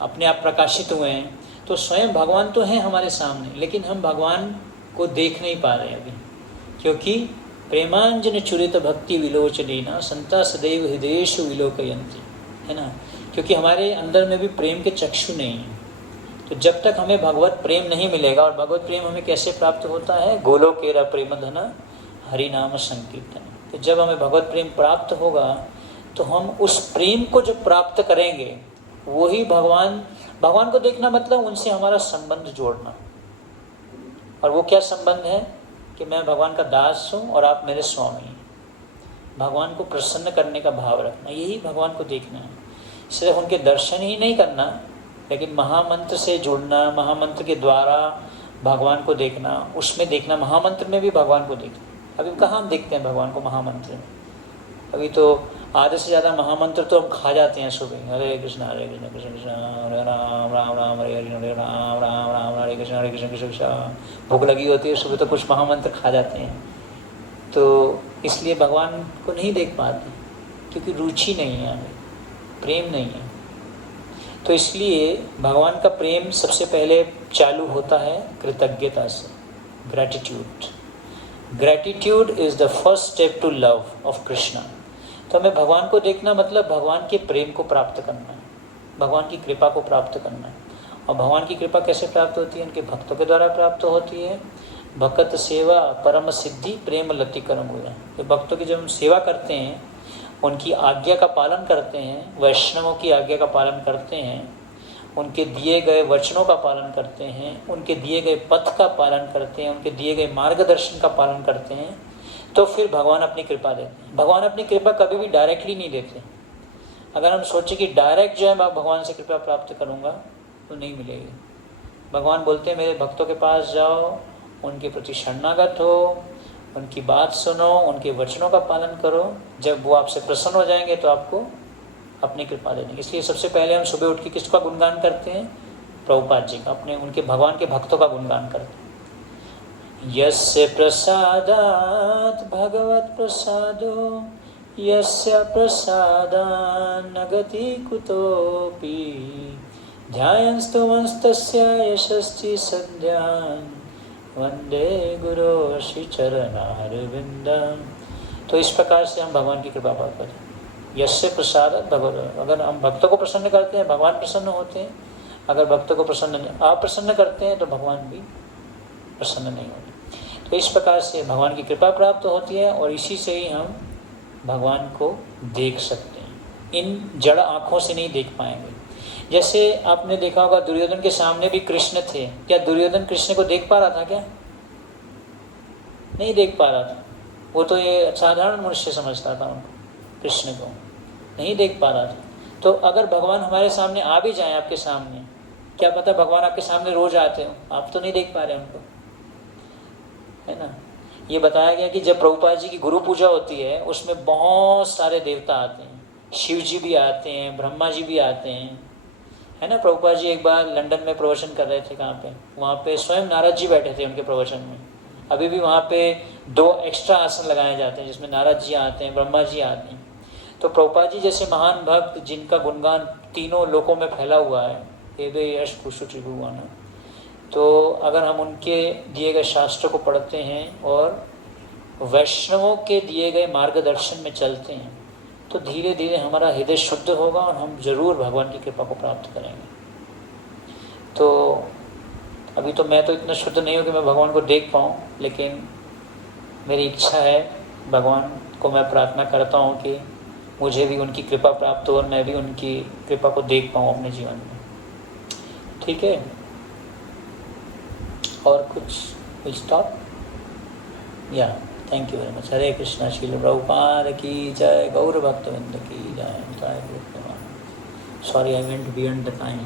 अपने आप प्रकाशित हुए हैं। तो स्वयं भगवान तो हैं हमारे सामने, लेकिन हम भगवान को देख नहीं पा रहे अभी, क्योंकि प्रेमांजन चुरित भक्ति विलोचनेना संता सदैव हृदयेषु विलोकयन्ति, है ना। क्योंकि हमारे अंदर में भी प्रेम के चक्षु नहीं है। तो जब तक हमें भगवत प्रेम नहीं मिलेगा, और भगवत प्रेम हमें कैसे प्राप्त होता है? गोलोकेरा प्रेम धन हरि नाम संकीर्तन। तो जब हमें भगवत प्रेम प्राप्त होगा तो हम उस प्रेम को जब प्राप्त करेंगे, वही भगवान को देखना मतलब उनसे हमारा संबंध जोड़ना। और वो क्या संबंध है? कि मैं भगवान का दास हूँ और आप मेरे स्वामी। भगवान को प्रसन्न करने का भाव रखना, यही भगवान को देखना है। सिर्फ उनके दर्शन ही नहीं करना, लेकिन महामंत्र से जुड़ना, महामंत्र के द्वारा भगवान को देखना, उसमें देखना, महामंत्र में भी भगवान को देखना। अभी कहाँ हम देखते हैं भगवान को महामंत्र में? अभी तो आधे से ज़्यादा महामंत्र तो हम खा जाते हैं सुबह। हरे कृष्ण कृष्ण कृष्ण हरे राम राम राम हरे हरे हरे राम राम राम हरे कृष्ण कृष्ण कृष्ण। भूख लगी होती है सुबह तो कुछ महामंत्र खा जाते हैं, तो इसलिए भगवान को नहीं देख पाते क्योंकि रुचि नहीं है हमें, प्रेम नहीं है। तो इसलिए भगवान का प्रेम सबसे पहले चालू होता है कृतज्ञता से, gratitude. Gratitude is the first step to love of Krishna. तो हमें भगवान को देखना मतलब भगवान के प्रेम को प्राप्त करना है, भगवान की कृपा को प्राप्त करना है। और भगवान की कृपा कैसे प्राप्त होती है? उनके भक्तों के द्वारा प्राप्त होती है। भक्त सेवा परम सिद्धि प्रेम लति करम हुआ। तो भक्तों की जब हम सेवा करते हैं, उनकी आज्ञा का पालन करते हैं, वैष्णवों की आज्ञा का पालन करते हैं, उनके दिए गए वचनों का पालन करते हैं, उनके दिए गए पथ का पालन करते हैं, उनके दिए गए मार्गदर्शन का पालन करते हैं, तो फिर भगवान अपनी कृपा देते हैं। भगवान अपनी कृपा कभी भी डायरेक्टली नहीं देते। अगर हम सोचें कि डायरेक्ट जो है मैं भगवान से कृपा प्राप्त करूँगा तो नहीं मिलेगी। भगवान बोलते हैं मेरे भक्तों के पास जाओ, उनके प्रति शरणागत हो, उनकी बात सुनो, उनके वचनों का पालन करो। जब वो आपसे प्रसन्न हो जाएंगे तो आपको अपनी कृपा दे देंगे। इसलिए सबसे पहले हम सुबह उठ के किसका गुणगान करते हैं? प्रभुपाद जी का, अपने उनके भगवान के भक्तों का गुणगान करते हैं। यस्य प्रसादात् भगवत प्रसादो यस्य प्रसादान्न गति कुतोपि ध्यायन्स्तुवंस्तस्य यशस्ति सद्यान् वंदे गुरो श्री चरणारविंदम। तो इस प्रकार से हम भगवान की कृपा प्राप्त करते हैं। यस्य प्रसादात् भगवत। अगर हम भक्तों को प्रसन्न करते हैं भगवान प्रसन्न होते हैं, अगर भक्तों को आप प्रसन्न करते हैं तो भगवान भी प्रसन्न नहीं होते। तो इस प्रकार से भगवान की कृपा प्राप्त होती है और इसी से ही हम भगवान को देख सकते हैं। इन जड़ आँखों से नहीं देख पाएंगे। जैसे आपने देखा होगा दुर्योधन के सामने भी कृष्ण थे, क्या दुर्योधन कृष्ण को देख पा रहा था? क्या नहीं देख पा रहा था। वो तो ये साधारण मनुष्य समझता था उनको, कृष्ण को नहीं देख पा रहा था। तो अगर भगवान हमारे सामने आ भी जाए आपके सामने, क्या पता भगवान आपके सामने रोज आते हो, आप तो नहीं देख पा रहे उनको, है ना। ये बताया गया कि जब प्रभुपाद जी की गुरु पूजा होती है उसमें बहुत सारे देवता आते हैं, शिव जी भी आते हैं, ब्रह्मा जी भी आते हैं, है ना। प्रभुपाद जी एक बार लंदन में प्रवचन कर रहे थे, कहाँ पे? वहाँ पे स्वयं नारद जी बैठे थे उनके प्रवचन में। अभी भी वहाँ पे 2 एक्स्ट्रा आसन लगाए जाते हैं जिसमें नारद जी आते हैं, ब्रह्मा जी आते हैं। तो प्रभुपाद जी जैसे महान भक्त जिनका गुणगान तीनों लोकों में फैला हुआ है, हृदय यश कुशु त्रिभुवन, तो अगर हम उनके दिए गए शास्त्र को पढ़ते हैं और वैष्णवों के दिए गए मार्गदर्शन में चलते हैं तो धीरे धीरे हमारा हृदय शुद्ध होगा और हम जरूर भगवान की कृपा को प्राप्त करेंगे। तो अभी तो मैं तो इतना शुद्ध नहीं हूँ कि मैं भगवान को देख पाऊँ, लेकिन मेरी इच्छा है, भगवान को मैं प्रार्थना करता हूँ कि मुझे भी उनकी कृपा प्राप्त हो और मैं भी उनकी कृपा को देख पाऊँ अपने जीवन में। ठीक है, और कुछ विल स्टॉप? या थैंक यू वेरी मच। हरे कृष्णा। श्रील प्रभुपाद की जय। गौर भक्तवृंद की जय। Sorry I went beyond the time.